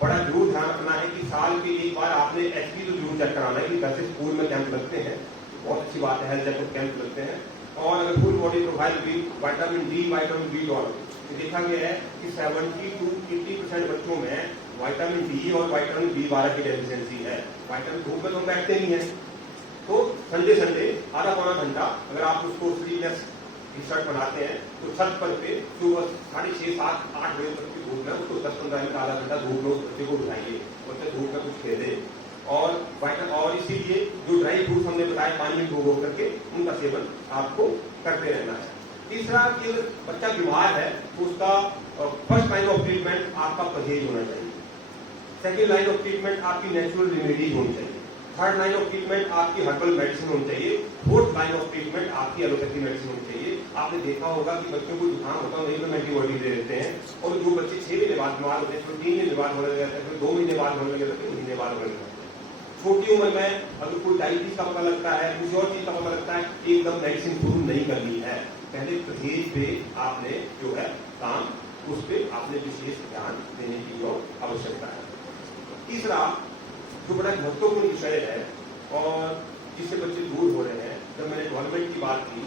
बड़ा जरूर ध्यान रखना है कि साल के एक बार आपने एचपी तो जरूर चेक कराना है कि जैसे स्कूल में कैंप लगते हैं, बहुत अच्छी बात है, हेल्थ चेकअप कैंप लगते हैं। और अगर फुल बॉडी प्रोफाइल भी विटामिन डी, विटामिन बी और देखा गया है कि 70 to 80% बच्चों में विटामिन डी और विटामिन बी12 की डेफिशिएंसी है। विटामिन धूप में तो बैठते नहीं है, तो संडे आधा पौना घंटा अगर आप उसको स्लीपलेस टी शर्ट बनाते हैं तो छत पर पे सुबह 6:30, 7, 8 बजे तक की धूप में उसको 10-15 मिनट आधा घंटा धूप में उस बच्चे को उठाइए, बच्चे धूप में कुछ खेले। और इसीलिए जो ड्राई फ्रूट्स हमने बताए पानी में भिगो करके उनका सेवन आपको करते रहना है। तीसरा कि बच्चा बीमार है तो उसका फर्स्ट लाइन ऑफ ट्रीटमेंट आपका परहेज होना चाहिए, सेकेंड लाइन ऑफ ट्रीटमेंट आपकी नेचुरल रेमेडीज होनी चाहिए, थर्ड लाइन ऑफ ट्रीटमेंट आपकी हर्बल मेडिसिन होनी चाहिए, फोर्थ लाइन ऑफ ट्रीटमेंट आपकी एलोपैथी मेडिसिन होनी चाहिए। आपने देखा होगा कि बच्चों को जुकाम होता है, नहीं तो एंटीबायोटिक दे देते हैं, और जो बच्चे 6 महीने बाद बीमार होते हैं, 3 महीने बाद होने लगे, फिर 2 महीने बाद होने लगे, 3 महीने बाद होने लगे। छोटी उम्र में अगर कोई डायबिटीज का पता लगता है, किसी और चीज का पता लगता है, एकदम मेडिसिन शुरू नहीं करनी है, पहले परहेज पे आपने जो है काम उस पर आपने विशेष ध्यान देने की आवश्यकता है। तीसरा जो बड़ा महत्वपूर्ण विषय है और जिससे बच्चे दूर हो रहे हैं, जब मैंने डेवलपमेंट की बात की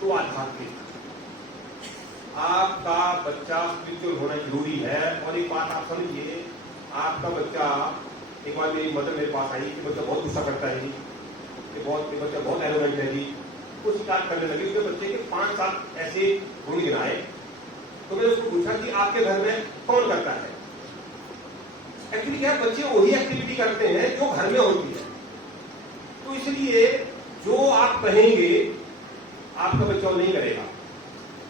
तो आध्यात्मिक, आपका बच्चा स्पिरिचुअल होना जरूरी है। और एक बात आप समझिए, आपका बच्चा, एक बार मेरी मदर मेरे पास आई कि बच्चा बहुत गुस्सा करता है जी, बच्चा बहुत एरोगेंट है जी, वो शिकायत करने लगी। उसके बच्चे के 5-7 ऐसे गुण गिनाए, तो मैंने उसको पूछा कि आपके घर में कौन करता है। एक्चुअली क्या, बच्चे वही एक्टिविटी करते हैं जो घर में होती है, तो इसलिए जो आप कहेंगे आपका बच्चा वो नहीं करेगा,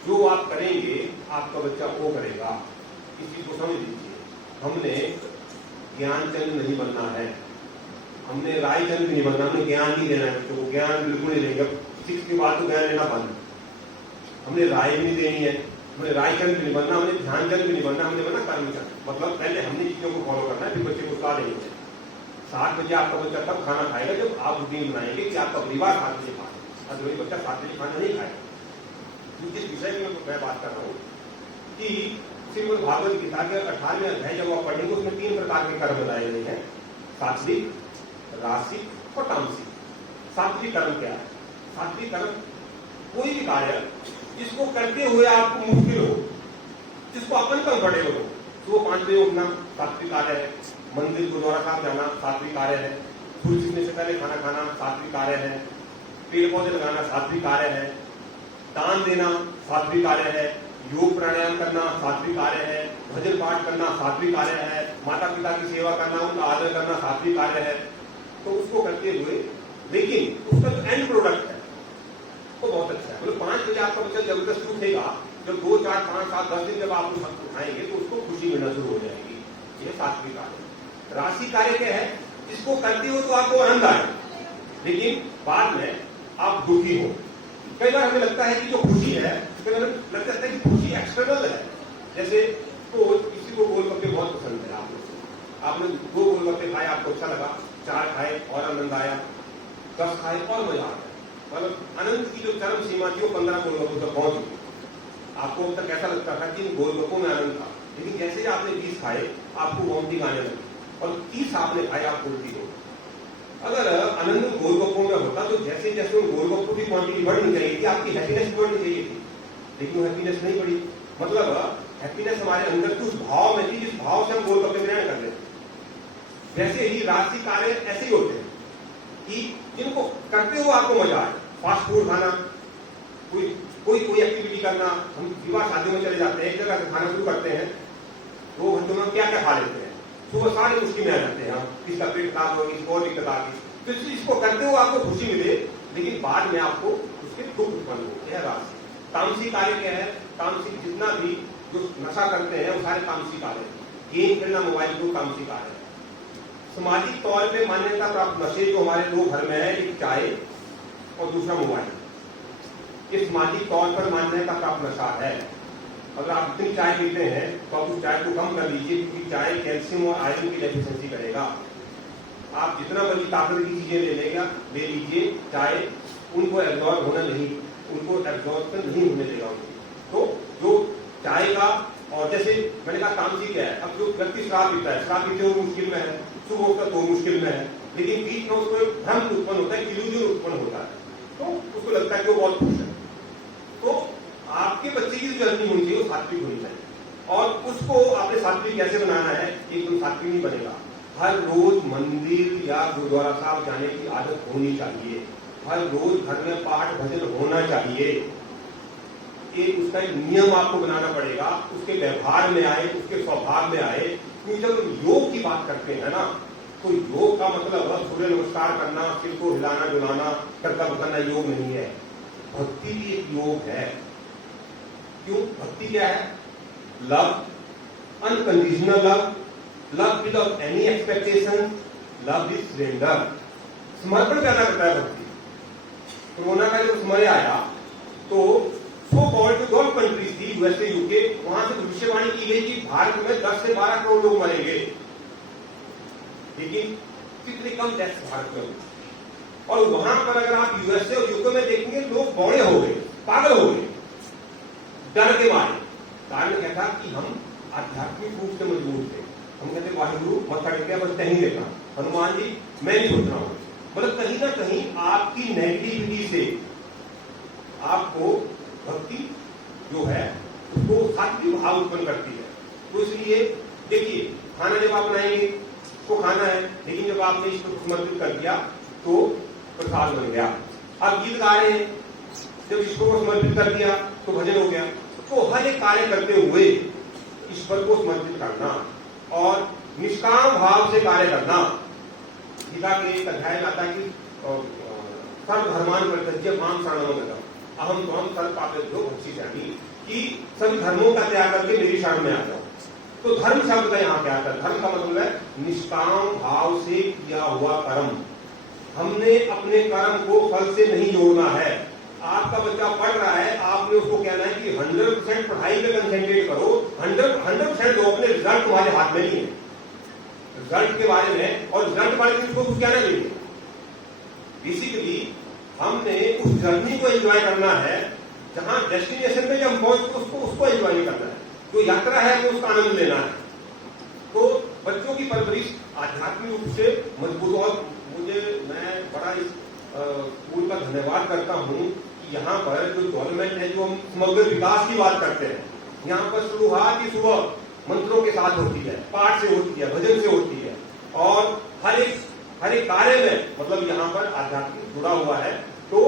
जो आप करेंगे आपका बच्चा वो करेगा। इस चीज को समझ लीजिए, हमने ज्ञानचंद नहीं बनना है, हमने रायचंद नहीं बनना, हमने ज्ञान नहीं देना है बच्चों को, ज्ञान बिल्कुल नहीं देंगे। 6 के बाद तो ज्ञान लेना बंद, हमने राय भी नहीं देनी है, हमने रायचंद भी नहीं बनना, हमने ध्यानचंद भी नहीं बनना, हमने बनना कर्मचंद। मतलब पहले हमने चीजों को फॉलो करना है, फिर बच्चे को सलाह देनी है। 7 बजे आपका बच्चा तब खाना खाएगा जब आप रूटीन बनाएंगे कि आपका परिवार 7 बजे खाए, अदरवाइज बच्चा 7 बजे खाना नहीं खाएगा। जिस विषय में मैं बात कर रहा हूँ कि श्रीमद् भागवत गीता के 18वें अध्याय जब आप पढ़ेंगे उसमें 3 प्रकार के कर्म बताए गए हैं, सात्विक, रासिक और तामसिक। सात्विक कर्म क्या है? सात्विक कर्म कोई भी कार्य जिसको करते हुए आपको मुश्किल हो, जिसको अपन कंफर्टेबल हो, तो वो 5 बजे उठना सात्विक कार्य है, मंदिर गुरुद्वारा साहब जाना सात्विक कार्य है, सूर्य छिपने से पहले खाना खाना सात्विक कार्य है, पेड़ पौधे लगाना सात्विक कार्य है, दान देना सात्विक कार्य है, योग प्राणायाम करना सात्विक कार्य है, भजन पाठ करना सात्विक कार्य है, माता पिता की सेवा करना, उनका आदर करना सात्विक कार्य है। तो उसको करते हुए, लेकिन उसका जो एंड प्रोडक्ट है वो बहुत अच्छा है। मतलब 5 बजे आपका बच्चा जबरदस्ती उठेगा, जब 2, 4, 5, 7, 10 दिन जब आप उसको उठाएंगे तो उसको खुशी मिलना शुरू हो जाएगी। ये सात्विक कार्य। राशि कार्य क्या है? जिसको करते हो तो आपको आनंद आए, लेकिन बाद में आप दुखी हो। कई बार हमें लगता है कि जो खुशी है, कई बार लगता है कि खुशी एक्सटर्नल है। जैसे तो किसी को गोलगप्पे बहुत पसंद है, आपने 2 गोलगप्पे खाए, आपको अच्छा लगा, 4 खाए और आनंद आया, 10 खाए और मजा आता है। मतलब आनंद की जो चरम सीमा थी वो 15 गोलगप्पों तक पहुंच गई। आपको अब तक ऐसा लगता था कि इन गोलगप्पों में आनंद था, लेकिन जैसे ही आपने 20 खाए आपको वॉमिटिंग आने लगी, और 30 आपने खाए आपको उल्टी हो। अगर आनंद गोलगप्पों में होता तो जैसे जैसे उन गोलगप्पों की क्वांटिटी बढ़नी चाहिए थी, आपकी हैप्पीनेस बढ़नी चाहिए थी, लेकिन वो हैप्पीनेस नहीं बढ़ी। मतलब हैप्पीनेस हमारे अंदर उस भाव में थी जिस भाव से हम गोलगप्पे ग्रहण कर लेते। वैसे ही राशि कार्य ऐसे ही होते हैं कि जिनको करते हुए आपको मजा आए, फास्ट फूड खाना, कोई एक्टिविटी करना। हम विवाह शादियों में चले जाते हैं, एक जगह से खाना शुरू करते हैं, 2 घंटों में क्या क्या खा लेते हैं, सुबह सारे मुश्किल में आ जाते हैं, हम किसका पेट खराब हो, किसी और दिक्कत आ गई। तो इसको करते हुए आपको खुशी मिले, लेकिन बाद में आपको उसके दुख उत्पन्न हो। यह राशि। तामसिक कार्य क्या है? तामसिक जितना भी जो नशा करते हैं वो सारे तामसिक कार्य। गेम खेलना मोबाइल को तामसिक कार्य है। सामाजिक तौर पे मान्यता प्राप्त नशे जो हमारे 2 घर में है, एक चाय और दूसरा मोबाइल। ये सामाजिक तौर पर मान्यता प्राप्त नशा है। अगर आप इतनी चाय पीते हैं तो आप उस चाय को कम कर लीजिए, क्योंकि चाय कैल्शियम और आयरन की डेफिशिएंसी करेगा। आप जितना बड़ी ताकत की चीजें ले लीजिए, चाय उनको एब्जॉर्ब होना नहीं उनको एब्जॉर्प्शन नहीं होने देगा उनको। तो जो चाहेगा, और जैसे मैंने कहा तामसी क्या है, अब जो व्यक्ति शराब पीता है, शराब पीते हुए मुश्किल में है, सुबह उठकर तो मुश्किल में है, लेकिन बीच में उसको भ्रम उत्पन्न होता है, इल्यूजन उत्पन्न होता है, तो उसको लगता है कि वो बहुत खुश है। तो आपके बच्चे की जो जर्नी होनी चाहिए वो सात्विक होनी चाहिए, और उसको आपने सात्विक कैसे बनाना है, एकदम सात्विक नहीं बनेगा। हर रोज मंदिर या गुरुद्वारा साहब जाने की आदत होनी चाहिए, हर रोज घर में पाठ भजन होना चाहिए, एक उसका एक नियम आपको बनाना पड़ेगा, उसके व्यवहार में आए, उसके स्वभाव में आए। क्योंकि जब योग की बात करते हैं ना, तो योग का मतलब सूर्य नमस्कार करना, सिर को हिलाना डुलाना, कर्तव्य करना योग नहीं है। भक्ति भी एक योग है। क्यों? भक्ति क्या है? Love, unconditional love, love without any expectation, love is surrender. समर्पण करना करता है भक्ति। कोरोना का जब समय आया तो सो कॉल्ड जो गल्फ कंट्रीज थी, यूएसए यूके, वहां से भविष्यवाणी की गई कि भारत में 10 से 12 करोड़ लोग मरेंगे, लेकिन कितने कम डेथ्स भारत में हुए। और वहां पर अगर आप यूएसए और यूके में देखेंगे, लोग बौड़े हो गए, पागल हो गए डर के मारे। कारण क्या था कि हम आध्यात्मिक रूप से मजबूत थे। हम कहते वाहिगुरु मत्था टेक बस कहीं देखा, हनुमान जी मैं नहीं सोच रहा हूं। मतलब कहीं ना कहीं आपकी नेगेटिविटी से आपको भक्ति जो है उसको सात्विक भाव उत्पन्न करती है। तो इसलिए देखिए, खाना जब आप बनाएंगे तो खाना है, लेकिन जब आपने इसको समर्पित कर दिया तो प्रसाद बन गया। अब गीत गा रहे हैं, जब ईश्वर को समर्पित कर दिया तो भजन हो गया। तो हर एक कार्य करते हुए ईश्वर को समर्पित करना और निष्काम भाव से कार्य करना। गीता के एक अध्याय में आता है कि सर्वधर्मान परित्यज्य मां शरणं गतः अहम त्वं सर्व पापेभ्यो भक्षिष्यामि, कि सभी धर्मों का त्याग करके मेरी शरण में आ जाओ। तो धर्म शब्द का यहाँ क्या आता है? धर्म का मतलब है निष्काम भाव से किया हुआ कर्म। हमने अपने कर्म को फल से नहीं जोड़ना है। आपका बच्चा पढ़ रहा है, आपने उसको कहना है कि 100% पढ़ाई पे कंसेंट्रेट करो, 100% दो, अपने रिजल्ट तुम्हारे हाथ में नहीं है। रिजल्ट के बारे में और रिजल्ट बारे में उसको कुछ कहना नहीं है। बेसिकली हमने उस जर्नी को एंजॉय करना है, जहां डेस्टिनेशन पे जब पहुंच उसको एंजॉय नहीं करना है। जो यात्रा है वो उसका आनंद लेना है। तो बच्चों की परवरिश आध्यात्मिक रूप से मजबूत। और मैं बड़ा इस स्कूल का धन्यवाद करता हूं कि यहाँ पर जो डेवलपमेंट है, जो हम समग्र विकास की बात करते हैं, यहाँ पर शुरुआत ही सुबह मंत्रों के साथ होती है, पाठ से होती है, भजन से होती है, और हर एक कार्य में मतलब यहाँ पर आध्यात्मिक जुड़ा हुआ है। तो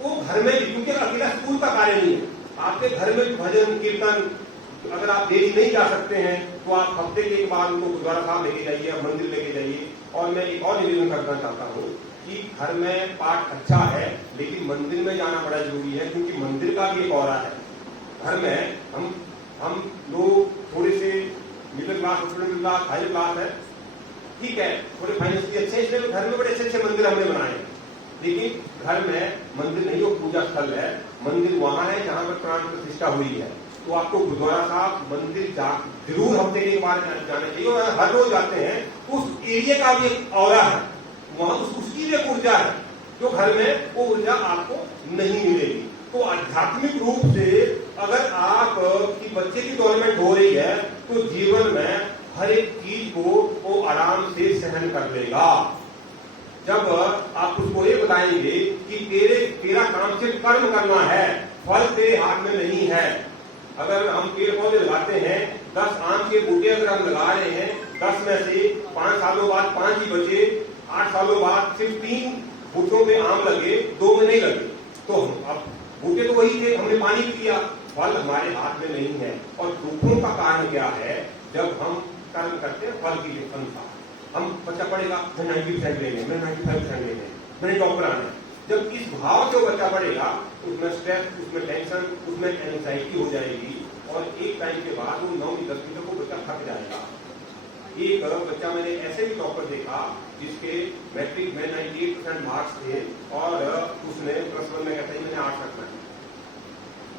वो घर में भी, क्योंकि अकेला स्कूल का कार्य नहीं है, आपके घर में भजन कीर्तन अगर आप डेली नहीं जा सकते हैं तो आप हफ्ते के एक बार उनको गुरुद्वारा साहब लेके जाइए, मंदिर लेके जाइए। और मैं एक और निवेदन करना चाहता हूँ कि घर में पाठ अच्छा है, लेकिन मंदिर में जाना बड़ा जरूरी है, क्योंकि मंदिर का भी एक औरा है। घर में हम लोग थोड़े से middle class, middle class, high class है, ठीक है, थोड़े फाइनेंशियली अच्छे, इसलिए घर में बड़े अच्छे मंदिर हमने बनाए हैं। लेकिन घर में मंदिर नहीं, वो पूजा स्थल है। मंदिर वहां है जहां पर प्राण प्रतिष्ठा हुई है। तो आपको गुरुद्वारा साहब मंदिर जरूर हफ्ते के एक बार जाना चाहिए, और हर रोज जाते हैं। उस एरिया का भी एक औरा है, वहां उसकी भी एक ऊर्जा है, जो घर में वो ऊर्जा आपको नहीं मिलेगी। तो आध्यात्मिक रूप से अगर आप की बच्चे की डेवलपमेंट हो रही है, तो जीवन में हर एक चीज को वो आराम से सहन कर लेगा। जब आप उसको ये बताएंगे कि तेरा काम सिर्फ कर्म करना है, फल तेरे हाथ में नहीं है। अगर हम पेड़ पौधे लगाते हैं, 10 आम के बूटे अगर हम लगा रहे हैं, 10 में से 5 सालों बाद 5 ही बचे, 8 सालों बाद सिर्फ 3 बूटों पे आम लगे, 2 में नहीं लगे। तो अब बूटे तो वही थे, हमने पानी दिया, फल हमारे हाथ में नहीं है। और दुखों का कारण क्या है? जब हम कर्म करते हैं फल के अनुसार। हम बच्चा पढ़ेगा, मैं 90% लेंगे, मैं 95% लेंगे, मैंने डॉक्टर आना है। जब इस भाव से बच्चा पढ़ेगा, उसमें स्ट्रेस, उसमें टेंशन, उसमें एंजाइटी हो जाएगी, और एक टाइम के बाद वो 9वीं 10वीं तक वो बच्चा थक जाएगा। एक बच्चा मैंने ऐसे भी डॉक्टर देखा जिसके मैट्रिक में 98% मार्क्स थे, और उसने +1 में कहता है मैंने 8 रखना है।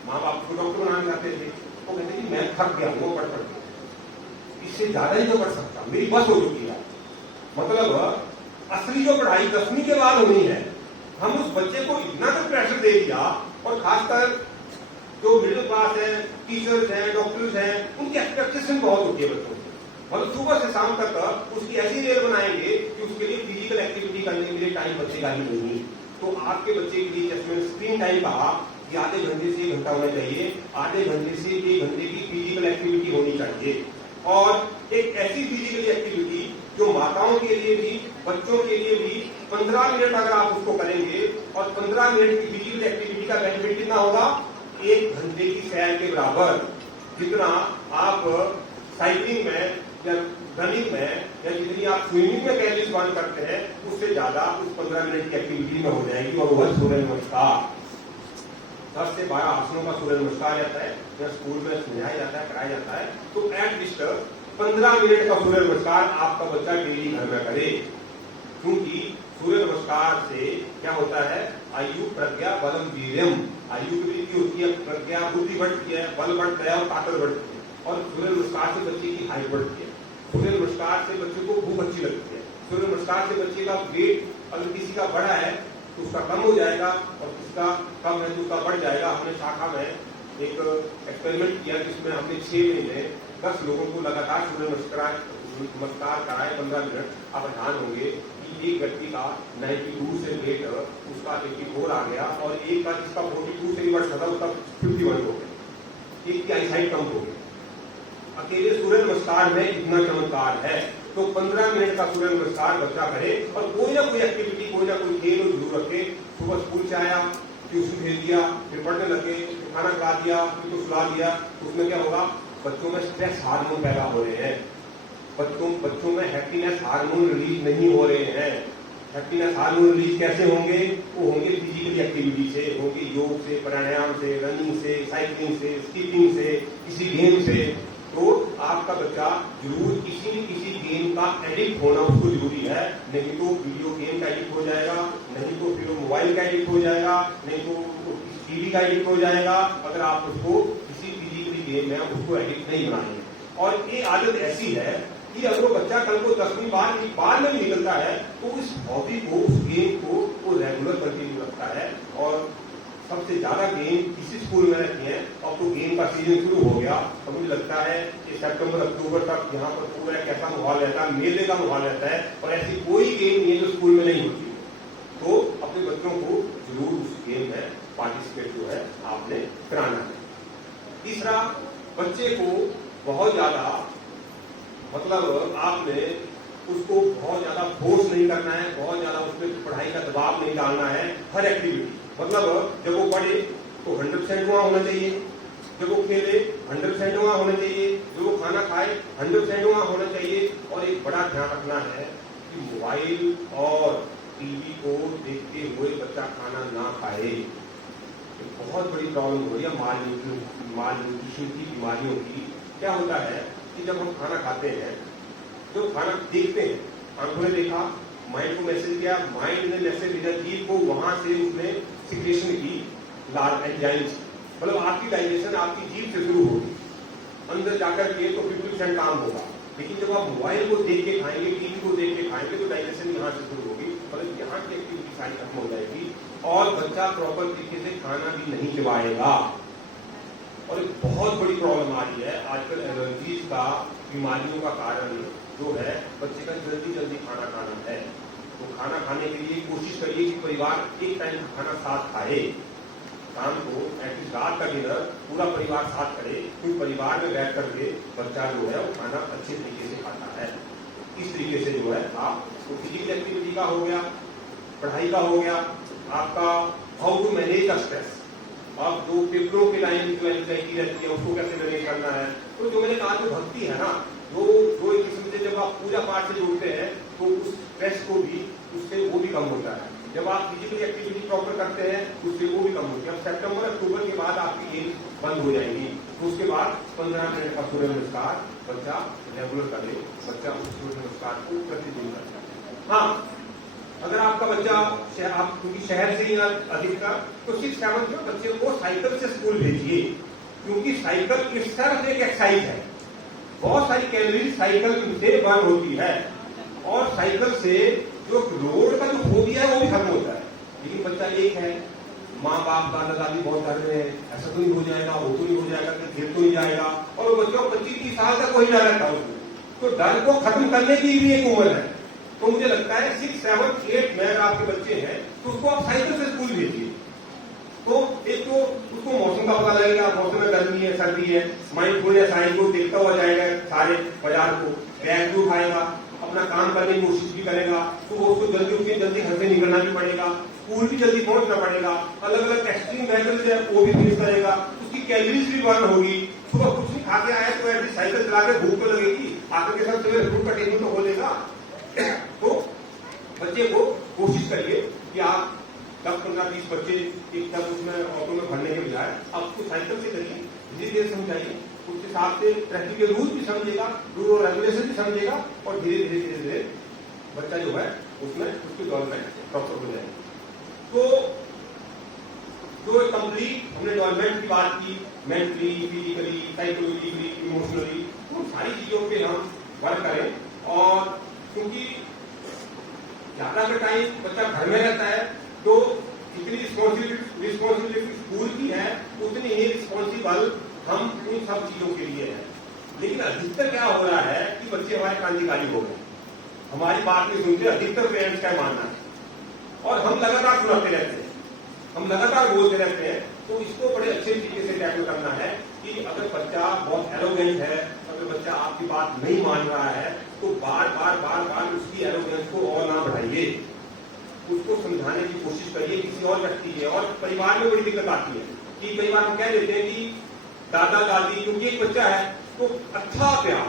माँ बाप को डॉक्टर बनाना चाहते थे, वो कहते कि मैं थक गया हूँ पढ़ पढ़ के, इससे ज्यादा नहीं तो पढ़ सकता, मेरी बस हो चुकी है। मतलब असली जो पढ़ाई 10वीं के बाद होनी है, हम उस बच्चे को इतना तो प्रेशर दे दिया, और खासकर जो मिडिल क्लास है, टीचर्स हैं, डॉक्टर्स हैं, उनकी एक्सपेक्टेशन बहुत होती है बच्चों से। मतलब सुबह से शाम तक उसकी ऐसी रेल बनाएंगे कि उसके लिए फिजिकल एक्टिविटी करने के लिए टाइम बचेगा ही नहीं। तो आपके बच्चे के लिए जैसे मैंने स्क्रीन टाइम कहा कि आधे घंटे से 1 घंटा होना चाहिए, आधे घंटे से 1 घंटे की फिजिकल एक्टिविटी होनी चाहिए। और एक ऐसी फिजिकल एक्टिविटी जो माताओं के लिए भी, बच्चों के लिए भी 15 मिनट अगर आप उसको करेंगे, और 15 मिनट की फिजिकल एक्टिविटी का बेनिफिट कितना होगा? 1 घंटे की सैर के बराबर। जितना आप साइकिलिंग में या रनिंग में या जितनी आप स्विमिंग में कैलोरीज बर्न करते हैं, उससे ज्यादा उस 15 मिनट की एक्टिविटी में हो जाएगी। और वह सूर्य नमस्कार, 10 से 12 आसनों का सूर्य नमस्कार जाता है, या स्कूल में समझाया जाता है, कराया जाता है। तो एटलीस्ट 15 मिनट का सूर्य नमस्कार आपका बच्चा डेली घर में करे। क्योंकि सूर्य नमस्कार से क्या होता है? आयु, प्रज्ञा, बलम, वीर्यम। आयु की वृद्धि होती है, प्रज्ञा, बुद्धि बढ़ती है, बल बढ़ता है और ताकत बढ़ती है। और सूर्य नमस्कार से बच्चे की हाइट बढ़ती है। सूर्य नमस्कार से बच्चे को भूख अच्छी लगती है। सूर्य नमस्कार से बच्चे का वेट अगर किसी का बढ़ा है तो उसका कम हो जाएगा, और किसका कम है तो उसका बढ़ जाएगा। हमने शाखा में एक एक्सपेरिमेंट किया जिसमें हमने 6 महीने 10 लोगों को लगातार सूर्य नमस्कार कराए 15 मिनट। आप ध्यान होंगे कि एक व्यक्ति का 92 से वेट उसका 84 आ गया, और एक का जिसका 42 से रिवर्स था उसका 51 हो गया। एक की आईसाइट कम हो गई। अकेले सूर्य नमस्कार में इतना चमत्कार है। तो 15 मिनट का सूर्य नमस्कार बच्चा करे, और कोई ना कोई एक्टिविटी, कोई ना कोई खेल जरूर रखे। सुबह स्कूल से आया, ट्यूशन भेज दिया, फिर पढ़ने लगे, फिर खाना खिला दिया, फिर तो सुला दिया। उसमें क्या होगा? बच्चों में स्ट्रेस हार्मोन पैदा हो रहे हैं। बच्चों में हैप्पीनेस हार्मोन रिलीज नहीं हो रहे हैं। हैप्पीनेस हार्मोन रिलीज कैसे होंगे? वो होंगे फिजिकल एक्टिविटी से, होंगे योग से, प्राणायाम से, रनिंग से, साइकिलिंग से, स्कीपिंग से, किसी गेम से। तो आपका बच्चा जरूर किसी न किसी गेम का एडिक्ट होना उसको जरूरी है। नहीं तो वीडियो गेम का एडिक्ट हो जाएगा, नहीं तो फिर मोबाइल का एडिक्ट हो जाएगा, नहीं तो टीवी का एडिक्ट हो जाएगा, अगर आप उसको किसी फिजिकली गेम में उसको एडिक्ट नहीं बनाएंगे। और ये आदत ऐसी है कि अगर वो बच्चा कल को 10वीं बार में भी निकलता है तो उस हॉबी को, उस गेम को वो रेगुलर कंटिन्यू रखता है। और सबसे ज्यादा गेम किसी स्कूल में रहती है। अब तो गेम का सीजन शुरू हो गया, तो मुझे लगता है कि सितंबर अक्टूबर तक यहाँ पर पूरा कैसा माहौल रहता है, मेले का माहौल रहता है, और ऐसी कोई गेम नहीं है जो स्कूल में नहीं होती। तो अपने बच्चों को जरूर उस गेम में पार्टिसिपेट जो है आपने कराना है। तीसरा, बच्चे को बहुत ज्यादा मतलब आपने उसको बहुत ज्यादा फोर्स नहीं करना है, बहुत ज्यादा उसमें पढ़ाई का दबाव नहीं डालना है। हर एक्टिविटी मतलब जब वो पढ़े तो 100% वहां होना चाहिए, जब वो खेले 100% वहां होना चाहिए, जब वो खाना खाए 100% वहां होना चाहिए। और एक बड़ा ध्यान रखना है कि मोबाइल और टीवी को देखते हुए बच्चा खाना ना खाए। बहुत बड़ी प्रॉब्लम हो रही है मालन्यूट्रिशन की बीमारियों की। क्या होता है कि जब हम खाना खाते हैं, जो खाना देखते हैं, आंखों ने देखा, माइंड को मैसेज किया, माइंड ने मैसेज भेजा, जीभ को वहां से उसने सिक्रेशन की लाल एंजाइम्स, मतलब आपकी डाइजेशन आपकी जीभ से शुरू होगी, अंदर जाकर के तो 50% काम होगा। लेकिन जब आप मोबाइल को देख के खाएंगे, टीवी को देख के खाएंगे, तो डाइजेशन यहाँ से शुरू होगी, मतलब यहाँ की एक्टिविटी सारी खत्म हो जाएगी, और बच्चा प्रॉपर तरीके से खाना भी नहीं चबाएगा। और एक बहुत बड़ी प्रॉब्लम आ रही है आजकल एलर्जीज का, बीमारियों का कारण जो है बच्चे का जल्दी खाना खाना है। तो खाना खाने के लिए कोशिश करिए कि परिवार एक टाइम का खाना साथ खाए। शाम को एटलीस्ट रात का डिनर पूरा परिवार साथ करे, क्योंकि परिवार में बैठ करके बच्चा जो है वो खाना अच्छे तरीके से खाता है। इस तरीके से जो है आप फिजिकल एक्टिविटी का हो गया, पढ़ाई का हो गया, आपका how to manage the stress. अब जो पेपरों के लाइन जो एंजाइटी रहती है उसको कैसे मैनेज करना है। तो जो मैंने कहा जो भक्ति है ना, जो एक किस्म से जब आप पूजा पाठ से जुड़ते हैं तो उस स्ट्रेस को भी उससे वो भी कम होता है। जब आप फिजिकल एक्टिविटी प्रॉपर करते हैं उससे वो भी कम होती है। अब सितंबर अक्टूबर के बाद आपकी एज बंद हो जाएगी, तो उसके बाद 15 मिनट का सूर्य नमस्कार बच्चा रेगुलर करे, बच्चा उस सूर्य नमस्कार को प्रतिदिन करता है। हाँ, अगर आपका बच्चा आप क्योंकि शहर से ही अधिक का, तो 6-7 के बच्चे को साइकिल से स्कूल भेजिए, क्योंकि साइकिल इस तरह से एक एक्सरसाइज है। बहुत सारी कैलोरी साइकिल से बर्न होती है, और साइकिल से जो रोड का जो फोबिया है वो भी खत्म होता है। लेकिन बच्चा एक है, माँ बाप दादा दादी बहुत डर रहे हैं, ऐसा तो नहीं हो जाएगा, वो तो नहीं हो जाएगा, गिर तो नहीं जाएगा, और वो बच्चों 25-30 साल तक वही डर रहता है उसमें। तो डर को खत्म करने की भी एक उम्र है। तो मुझे लगता है 6, 7, 8 में अगर आपके बच्चे हैं तो उसको आप साइकिल से स्कूल भेजिए। तो एक तो उसको मौसम का पता लगेगा, मौसम में गर्मी है, सर्दी है, माइंडफुलनेस आएगी, वो देखता हुआ जाएगा सारे बाजार को, बैग भी उठाएगा, अपना काम करने की कोशिश भी करेगा, तो वो उसको जल्दी घर से निकलना भी पड़ेगा, स्कूल भी जल्दी पहुंचना पड़ेगा, अलग अलग एक्सट्रीम व्हीकल्स है वो भी फेस करेगा, उसकी कैलोरीज भी बर्न होगी। सुबह कुछ नहीं खा के आया तो ऐसी साइकिल चला के भूख तो लगेगी, आकर के साथ सवेरे फ्रूट का टेबल तो खोलेगा। तो बच्चे को कोशिश करिए कि आप 10, 15, 20 बच्चे एक साथ उसमें ऑटो में भरने के बजाय आप उसको साइकिल से करिए, धीरे धीरे समझाइए, उसके हिसाब से ट्रैफिक के रूल भी समझेगा, रूल और रेगुलेशन भी समझेगा, और धीरे धीरे बच्चा जो है उसमें उसकी डेवलपमेंट प्रॉपर हो जाएगी। तो जो कंप्लीट हमने डेवलपमेंट की बात की, मेंटली, फिजिकली, साइकोलॉजिकली, इमोशनली, उन सारी चीजों पे हम वर्क करें। और क्योंकि ज्यादा का टाइम बच्चा घर में रहता है तो जितनी रिस्पॉन्सिबिलिटी स्कूल की है उतनी ही रिस्पॉन्सिबल हम उन सब चीजों के लिए है। लेकिन अधिकतर क्या हो रहा है कि बच्चे हमारे क्रांतिकारी हो गए, हमारी बात नहीं सुनते, अधिकतर पेरेंट्स का मानना है, और हम लगातार सुनाते रहते हैं, हम लगातार बोलते रहते हैं। तो इसको बड़े अच्छे तरीके से टैकल करना है कि अगर बच्चा बहुत एरोगेंट है, अगर बच्चा आपकी बात नहीं मान रहा है, तो बार बार उसकी एरोगेंस को और ना बढ़ाइए, उसको समझाने की कोशिश करिए किसी और व्यक्ति है। और परिवार में बड़ी दिक्कत आती है कि कई बार हम कह देते हैं कि दादा दादी, क्योंकि एक बच्चा है तो अच्छा प्यार,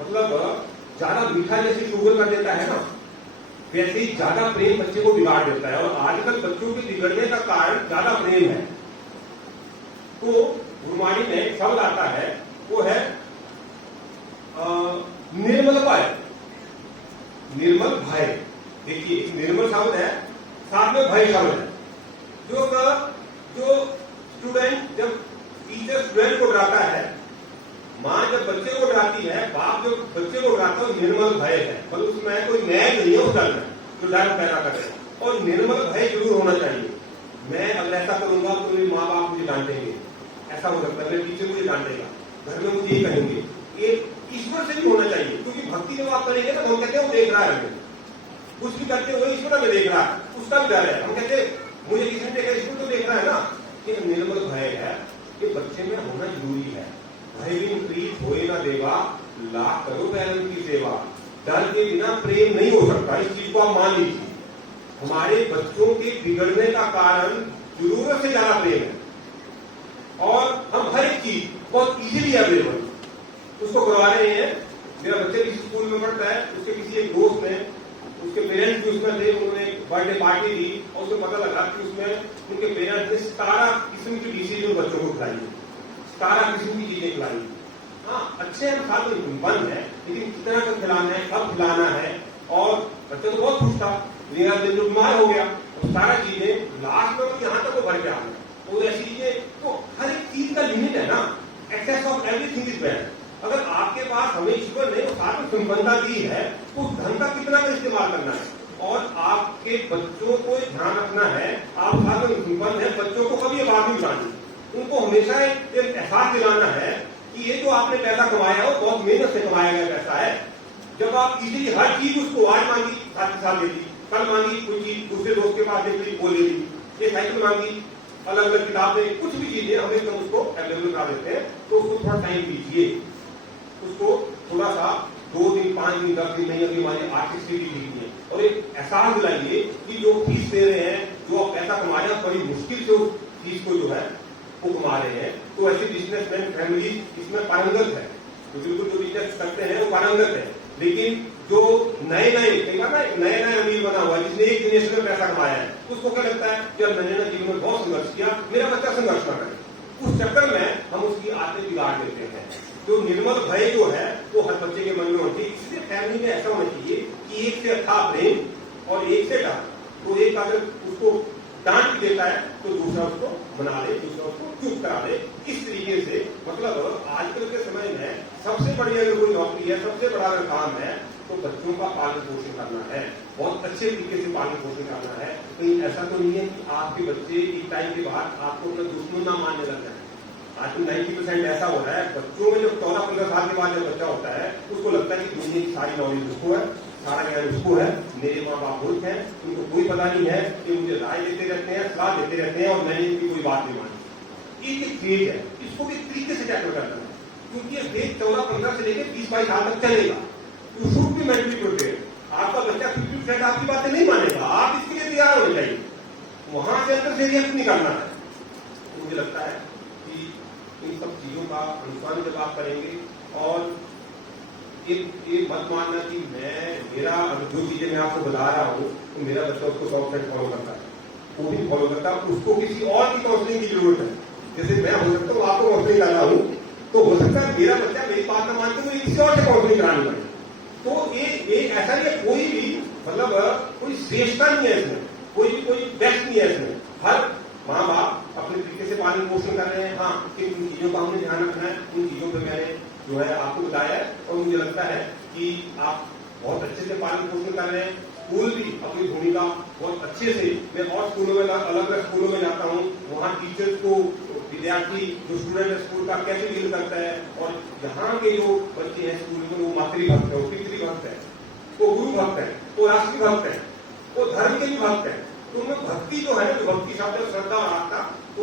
मतलब ज्यादा मीठा जैसे शुगर कर देता है ना, वैसे ही ज्यादा प्रेम बच्चे को बिगाड़ देता है। और आजकल बच्चों के बिगड़ने का कारण ज्यादा प्रेम है। तो गुरबाणी में एक शब्द आता है, वो है निर्मल भय, निर्मल भय। देखिए एक निर्मल शब्द है, साथ में भय शब्द है। जो स्टूडेंट, जब टीचर स्टूडेंट को डराता है, माँ जब बच्चे को डराती है, बाप जब बच्चे को डराता है, निर्मल भय है, मतलब उसमें कोई नैय नहीं है उस डर में, जो डर पैदा कर रहे हैं। और निर्मल भय जरूर होना चाहिए। मैं अगर ऐसा करूंगा तो मेरे माँ बाप मुझे डांटेंगे, ऐसा हो सकता है, मेरे टीचर मुझे डांटेगा, घर में मुझे ये कहेंगे। एक ईश्वर से भी होना चाहिए, क्योंकि भक्ति जब आप करेंगे ना, हम कहते हैं वो देख रहा है, कुछ भी करते हुए ईश्वर में देख रहा है, उसका भी डर है। हम कहते मुझे किसी ने देखा, ईश्वर तो देख रहा है ना। ये निर्मल भय है, ये बच्चे में होना जरूरी है। भय भी प्रीत होए ना देवा, लाख करो पैरंट की सेवा। डर के बिना प्रेम नहीं हो सकता, इस चीज को आप मान लीजिए। हमारे बच्चों के बिगड़ने का कारण जरूरत से ज्यादा प्रेम है, और हम हर एक चीज बहुत इजीली अवेलेबल उसको करवा रहे हैं। मेरा बच्चे किसी स्कूल में पढ़ता है, उसके किसी एक दोस्त ने, उसके पेरेंट्स भी उसमें थे, उन्होंने बर्थडे पार्टी दी, और उसको पता लगा कि उसमें उनके पेरेंट्स ने 17 किस्म की डिशेज उन बच्चों को खिलाई, 17 किस्म की चीजें खिलाई। हाँ, अच्छे हम साथ में बंद है, लेकिन कितना कब खिलाना है, कब खिलाना है। और बच्चे तो बहुत खुश था, लेकिन दिन जो बीमार हो गया, तो सारा चीजें लास्ट में तो यहाँ तक वो भर गया। तो ऐसी चीजें, तो हर एक चीज का लिमिट है ना, excess of everything is bad. अगर आपके पास हमें ईश्वर ने साथ में संपन्नता दी है, तो धन का कितना का इस्तेमाल करना है। और आपके बच्चों को ध्यान रखना है, आप साथ में संपन्न है, बच्चों को कभी ये बात नहीं बतानी, उनको हमेशा एक एहसास दिलाना है कि ये जो आपने पैसा कमाया हो, बहुत मेहनत से कमाया गया पैसा है। जब आप इसीलिए हर चीज उसको आज मांगी, साथ के साथ दे दी, कल मांगी कोई चीज दूसरे दोस्त के पास देख ली, वो ले ली, ये साइकिल मांगी, अलग अलग किताबें, कुछ भी चीजें हम एकदम उसको अवेलेबल करा देते हैं। तो उसको थोड़ा टाइम दीजिए, उसको थोड़ा सा 2 दिन, 5 दिन, 10 दिन नहीं, अभी हमारे आर्टिस्ट की लीजिए, और एक एहसास दिलाइए कि जो फीस दे रहे हैं, जो आप पैसा कमा रहे हैं, बड़ी मुश्किल से उस फीस को जो है वो कमा रहे हैं। तो ऐसे बिजनेसमैन फैमिली इसमें पारंगत है, तो बिल्कुल जो बिजनेस करते हैं वो पारंगत है। लेकिन जो नए अमीर बना हुआ है, जिसने एक जनरेशन में पैसा कमाया है, उसको क्या लगता है कि मैंने ना जीवन में बहुत संघर्ष किया, मेरा बच्चा संघर्ष कर रहा है। उस चक्कर में हम उसकी आदतें बिगाड़ देते हैं। तो निर्मल भय जो है वो हर बच्चे के मन में होती है। इसलिए फैमिली में ऐसा होना चाहिए कि एक से अच्छा प्रेम और एक से डर। तो एक अगर उसको डांट देता है तो दूसरा उसको मना ले, दूसरा उसको चुप करा ले। इस तरीके से, मतलब आजकल के समय में सबसे बड़ी अगर कोई नौकरी है, सबसे बड़ा अगर काम है, तो बच्चों का पालन पोषण करना है, बहुत अच्छे तरीके से पालन पोषण करना है। कहीं ऐसा तो नहीं है कि आपके बच्चे एक टाइम के बाद आपको अपना दुश्मन ना मानने लग जाए। आज 90% ऐसा हो रहा है, बच्चों में जो 14-15 साल के बाद जब बच्चा होता है उसको लगता है कि दुनिया की सारी नॉलेज उसको है, सारा ज्ञान उसको है, मेरे माँ बाप मूर्ख हैं, उनको कोई पता नहीं है, कि मुझे राय देते रहते हैं, सलाह देते रहते हैं और मैंने इनकी कोई बात नहीं मानी। ये एक फेज है, इसको भी तरीके से टैकल करना है, क्योंकि ये फेज 14-15 से लेकर 20-22 साल तक चलेगा। You should be mentally prepared. आपका बच्चा 50% आपकी बातें नहीं मानेगा, आप इसके लिए तैयार होने चाहिए, वहां से अंदर से रिएक्ट नहीं करना है। तो मुझे लगता है कि इन सब चीजों का अनुसरण जब आप करेंगे और ये मत मानना कि मेरा जो चीजें मैं आपको बता रहा हूँ तो मेरा बच्चा उसको 100% फॉलो करता है, वो भी फॉलो करता है, उसको किसी और की काउंसलिंग की जरूरत है। जैसे मैं हो सकता हूँ आपको काउंसलिंग कर रहा हूँ, तो हो सकता है मेरा बच्चा मेरी बात ना मानते हुए किसी और से काउंसलिंग करानी पड़े। तो ये ऐसा नहीं है, कोई भी मतलब कोई श्रेष्ठता नहीं है इसमें, कोई बेस्ट नहीं है इसमें। हर माँ बाप अपने तरीके से पालन पोषण कर रहे हैं। हाँ, इन चीजों का हमने ध्यान रखना है, उन चीजों पर मैंने जो है आपको बताया है और मुझे लगता है कि आप बहुत अच्छे से पालन पोषण कर रहे हैं। स्कूल भी अपनी भूमिका बहुत अच्छे से, मैं और स्कूलों में अलग अलग स्कूलों में जाता हूँ, वहाँ टीचर्स को विद्यार्थी जो स्टूडेंट स्कूल का कैसे डील करता है, और यहाँ के जो बच्चे हैं स्कूल में वो मातृभक्त है, वो पितृभक्त है, वो गुरु भक्त है, वो राष्ट्रीय भक्त है, वो धर्म के भी भक्त है। तो उनमें भक्ति जो है, जो भक्ति शब्द श्रद्धा और आस्था, तो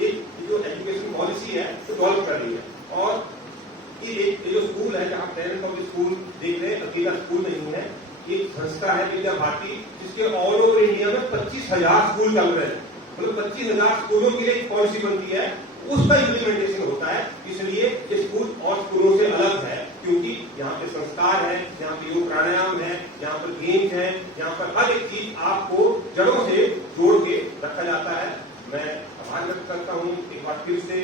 एक जो एजुकेशन पॉलिसी है वो डेवलप कर रही है। और ये जो स्कूल है, जहाँ पेरेंट्स ऑफ स्कूल देख रहे हैं, अकेला स्कूल नहीं है, एक संस्था है विद्या भारती, जिसके ऑल ओवर इंडिया में 25,000 स्कूल चल रहे हैं। मतलब 25,000 स्कूलों के लिए एक पॉलिसी बनती है, उसका इम्प्लीमेंटेशन होता है। इसलिए ये स्कूल और स्कूलों से अलग है, क्योंकि यहाँ पे संस्कार है, यहाँ पे योग प्राणायाम है, यहाँ पर गेम्स है, यहाँ पर हर एक चीज आपको जड़ों से जोड़ के रखा जाता है। मैं आभार व्यक्त करता हूँ एक बार फिर से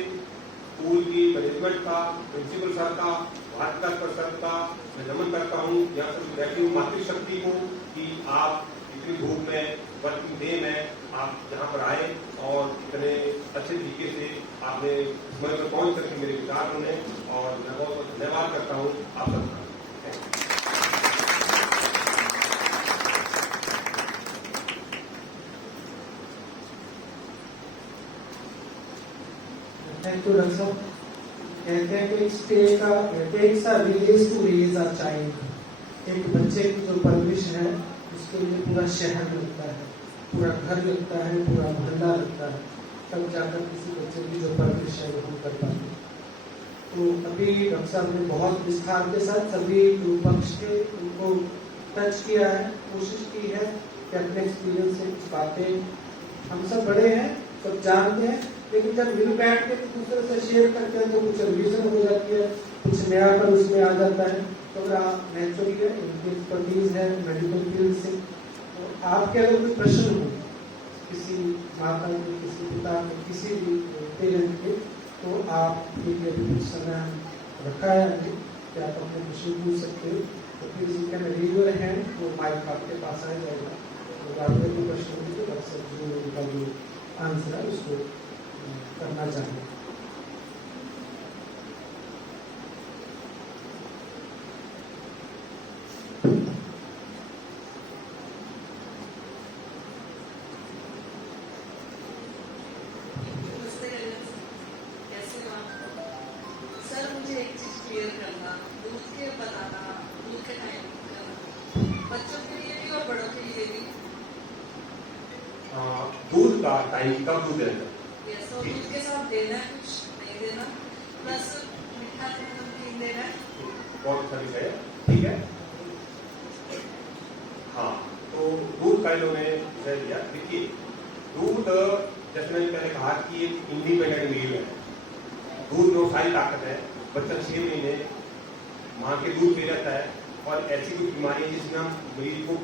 स्कूल की मैनेजमेंट का, प्रिंसिपल सर का, भारत सर का मैं नमन करता हूँ। यहाँ पर बैठी हुई मातृशक्ति को कि आप इतनी धूप में, वर्किंग डे में आप यहाँ पर आए और इतने अच्छे तरीके से आपने समय में पहुंच करके मेरे विचार सुने, और मैं बहुत बहुत धन्यवाद करता हूँ आप सबका। थैंक यू डॉक्टर साहब। कहते हैं कि takes a village to raise a child. एक बच्चे की जो परवरिश है उसके लिए पूरा शहर लगता है, पूरा घर लगता है, पूरा मोहल्ला लगता है, तब जाकर किसी बच्चे की जो परवरिश है वो हम कर पाते। तो अभी डॉक्टर साहब ने बहुत विस्तार के साथ सभी जो पक्ष के उनको टच किया है, कोशिश की है कि अपने एक्सपीरियंस से कुछ बातें, हम सब बड़े हैं, सब जानते हैं, लेकिन जब मिल बैठ के दूसरे से शेयर करते हैं तो कुछ रिविजन हो जाती है, कुछ नया पर उसमें आ जाता है। तो अगर नेचुरली है, इनकी एक्सपर्टीज है मेडिकल फील्ड से, तो आपके अगर कोई प्रश्न हो किसी माता के, किसी पिता के, किसी भी पेरेंट के, तो आप ठीक है कुछ समय रखा है कि आप अपने प्रश्न पूछ सकते हो। तो please you can raise your hand, वो माइक आपके पास आ जाएगा। तो आपके कोई प्रश्न हो तो अक्सर जो उनका जो आंसर है उसको करना चाहिए। सर मुझे एक चीज क्लियर करना, दूध के बनाना, दूध के टाइम बच्चों के लिए भी और बड़ों के लिए भी। दूध का टाइम कब दूध देना? तो दूध के साथ देना है, कुछ नहीं देना, प्लस मीठा नमकीन देना है। बहुत अच्छा विषय है, ठीक है। हाँ, तो दूध का इन्होंने विषय दिया। देखिए, दूध जैसे मैंने पहले कहा कि एक इंडिपेंडेंट मील है। दूध में सारी ताकत है। बच्चा 6 महीने माँ के दूध पी रहता है, और ऐसी कुछ बीमारी है जिसमें हम मरीज को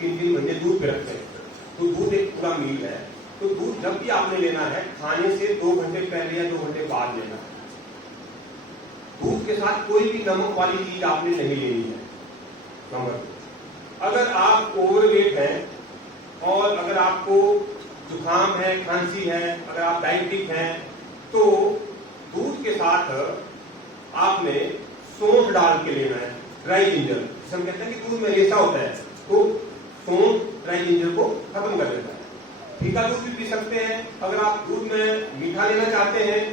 3-3 महीने दूध पे रखते हैं। तो दूध एक पूरा मील है। तो दूध जब भी आपने लेना है, खाने से 2 घंटे पहले या 2 घंटे बाद लेना है। दूध के साथ कोई भी नमक वाली चीज आपने नहीं लेनी है। नंबर 2, अगर आप ओवरवेट हैं और अगर आपको जुकाम है, खांसी है, अगर आप डायबिटिक हैं, तो दूध के साथ आपने सौंठ डाल के लेना है, ड्राई जिंजर। हम कहते हैं कि दूध में रेशा होता है, तो सोन ड्राई जिंजर को खत्म कर देता है। फीका दूध भी पी सकते हैं। अगर आप दूध में मीठा लेना चाहते हैं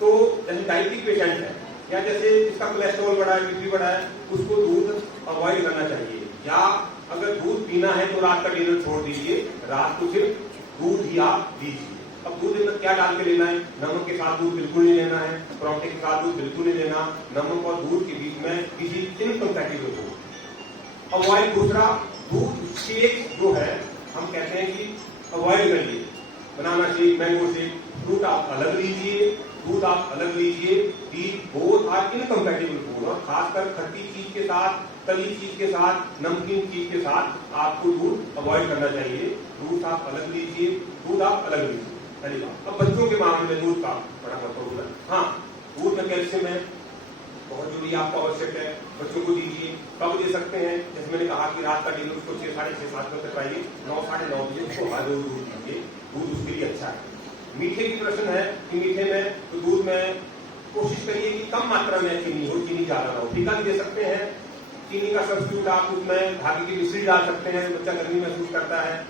तो जैसे डायबिटिक पेशेंट है या जैसे जिसका कोलेस्ट्रॉल बढ़ा है, बीपी बढ़ा है, उसको दूध अवॉइड करना चाहिए। या अगर दूध पीना है तो रात का डिनर छोड़ दीजिए, रात को सिर्फ दूध ही आप लीजिए। अब दूध में क्या डाल के लेना है? नमक के साथ दूध बिल्कुल नहीं लेना है, पराठे के साथ दूध बिल्कुल नहीं लेना। नमक और दूध के बीच में किसी इनकम्पैटिबल दूध अवॉइड। दूसरा, दूध शेक जो है हम कहते हैं कि अवॉइड करिए। Banana shake, mango shake, fruit आप अलग लीजिए, दूध आप अलग लीजिए। These both are incompatible food. और खासकर खट्टी चीज के साथ, तली चीज के साथ, नमकीन चीज के साथ आपको दूध अवॉइड करना चाहिए। दूध आप अलग लीजिए, दूध आप अलग लीजिए। पहली बात। अब बच्चों के मामले में दूध का बड़ा महत्वपूर्ण है। हाँ, दूध में कैल्शियम है, बहुत जरूरी आपको आवश्यक है, बच्चों को दीजिए। कब दे सकते हैं? जैसे मैंने कहा कि रात का डिनर उसको 6, साढ़े 6, 7 बजे तक आइए, 9, साढ़े 9 बजे उसको हर रोज दूध दीजिए। दूध उसके लिए अच्छा है। मीठे की प्रश्न है कि मीठे में तो दूध में कोशिश करिए कि कम मात्रा में चीनी हो, चीनी ज्यादा ना हो। फीका भी दे सकते हैं। चीनी का सब्स्टिट्यूट आप उसमें धागे की मिश्री डाल सकते हैं, बच्चा गर्मी महसूस करता है।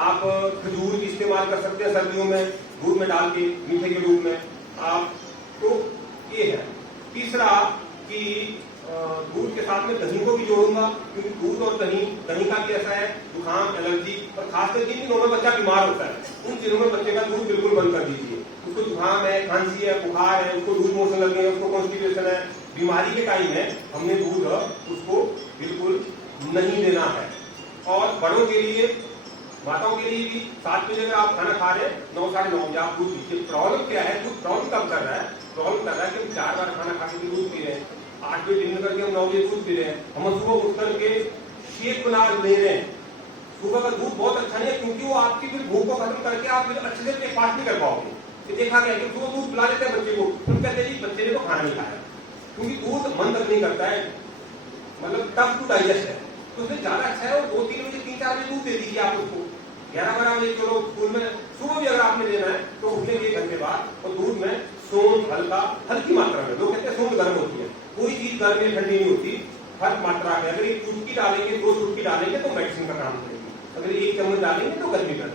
आप खजूर की इस्तेमाल कर सकते हैं सर्दियों में दूध में डाल के मीठे के रूप में आप। तो ये है। तीसरा कि दूध के साथ में दही को भी जोड़ूंगा, क्योंकि दूध और दही का भी ऐसा है जुकाम, एलर्जी, और खासकर जिन दिनों में बच्चा बीमार होता है उन दिनों में बच्चे का दूध बिल्कुल बंद कर दीजिए। उसको जुकाम है, खांसी है, बुखार है, उसको लूज मोशन लगे हैं, उसको कॉन्स्टिपेशन है, बीमारी के टाइम में हमने दूध उसको बिल्कुल नहीं देना है। और बड़ों के लिए, माताओं के लिए भी 7 बजे अगर आप खाना खा रहे हैं, 9, साढ़े 9 बजे आप दूध पीजिए। प्रॉब्लम क्या है? दूध प्रॉब्लम कब कर रहा है? प्रॉब्लम कर रहा है कि हम 4 बार खाना खा के दूध पी रहे हैं, 8 बजे डिनर करके हम 9 बजे दूध पी रहे हैं, हम सुबह उठ करके शेक बना ले रहे हैं। सुबह का दूध बहुत अच्छा नहीं है, क्योंकि वो आपकी फिर भूख को खत्म करके आप फिर अच्छे से ब्रेकफास्ट नहीं कर पाओगे। देखा गया कि सुबह दूध पिला देते हैं बच्चे को, फिर कहते हैं जी बच्चे ने तो खाना नहीं खाया, क्योंकि दूध मन तक नहीं करता है, मतलब टफ टू डाइजेस्ट है। तो उसमें ज्यादा अच्छा है वो 2, 3 बजे, 3, 4 बजे दूध दे दीजिए आप उसको। 11, 12 बजे चलो स्कूल में, सुबह भी अगर आपने देना है तो उठने के 1 घंटे बाद। और दूध में सोन हल्की मात्रा में, लोग कहते हैं सोन गर्म होती है, कोई चीज गर्म या ठंडी नहीं होती, हर मात्रा में। अगर 1 चुटकी डालेंगे, 2 चुटकी डालेंगे तो मेडिसिन का काम करेगी, अगर 1 चम्मच डालेंगे तो गर्मी कर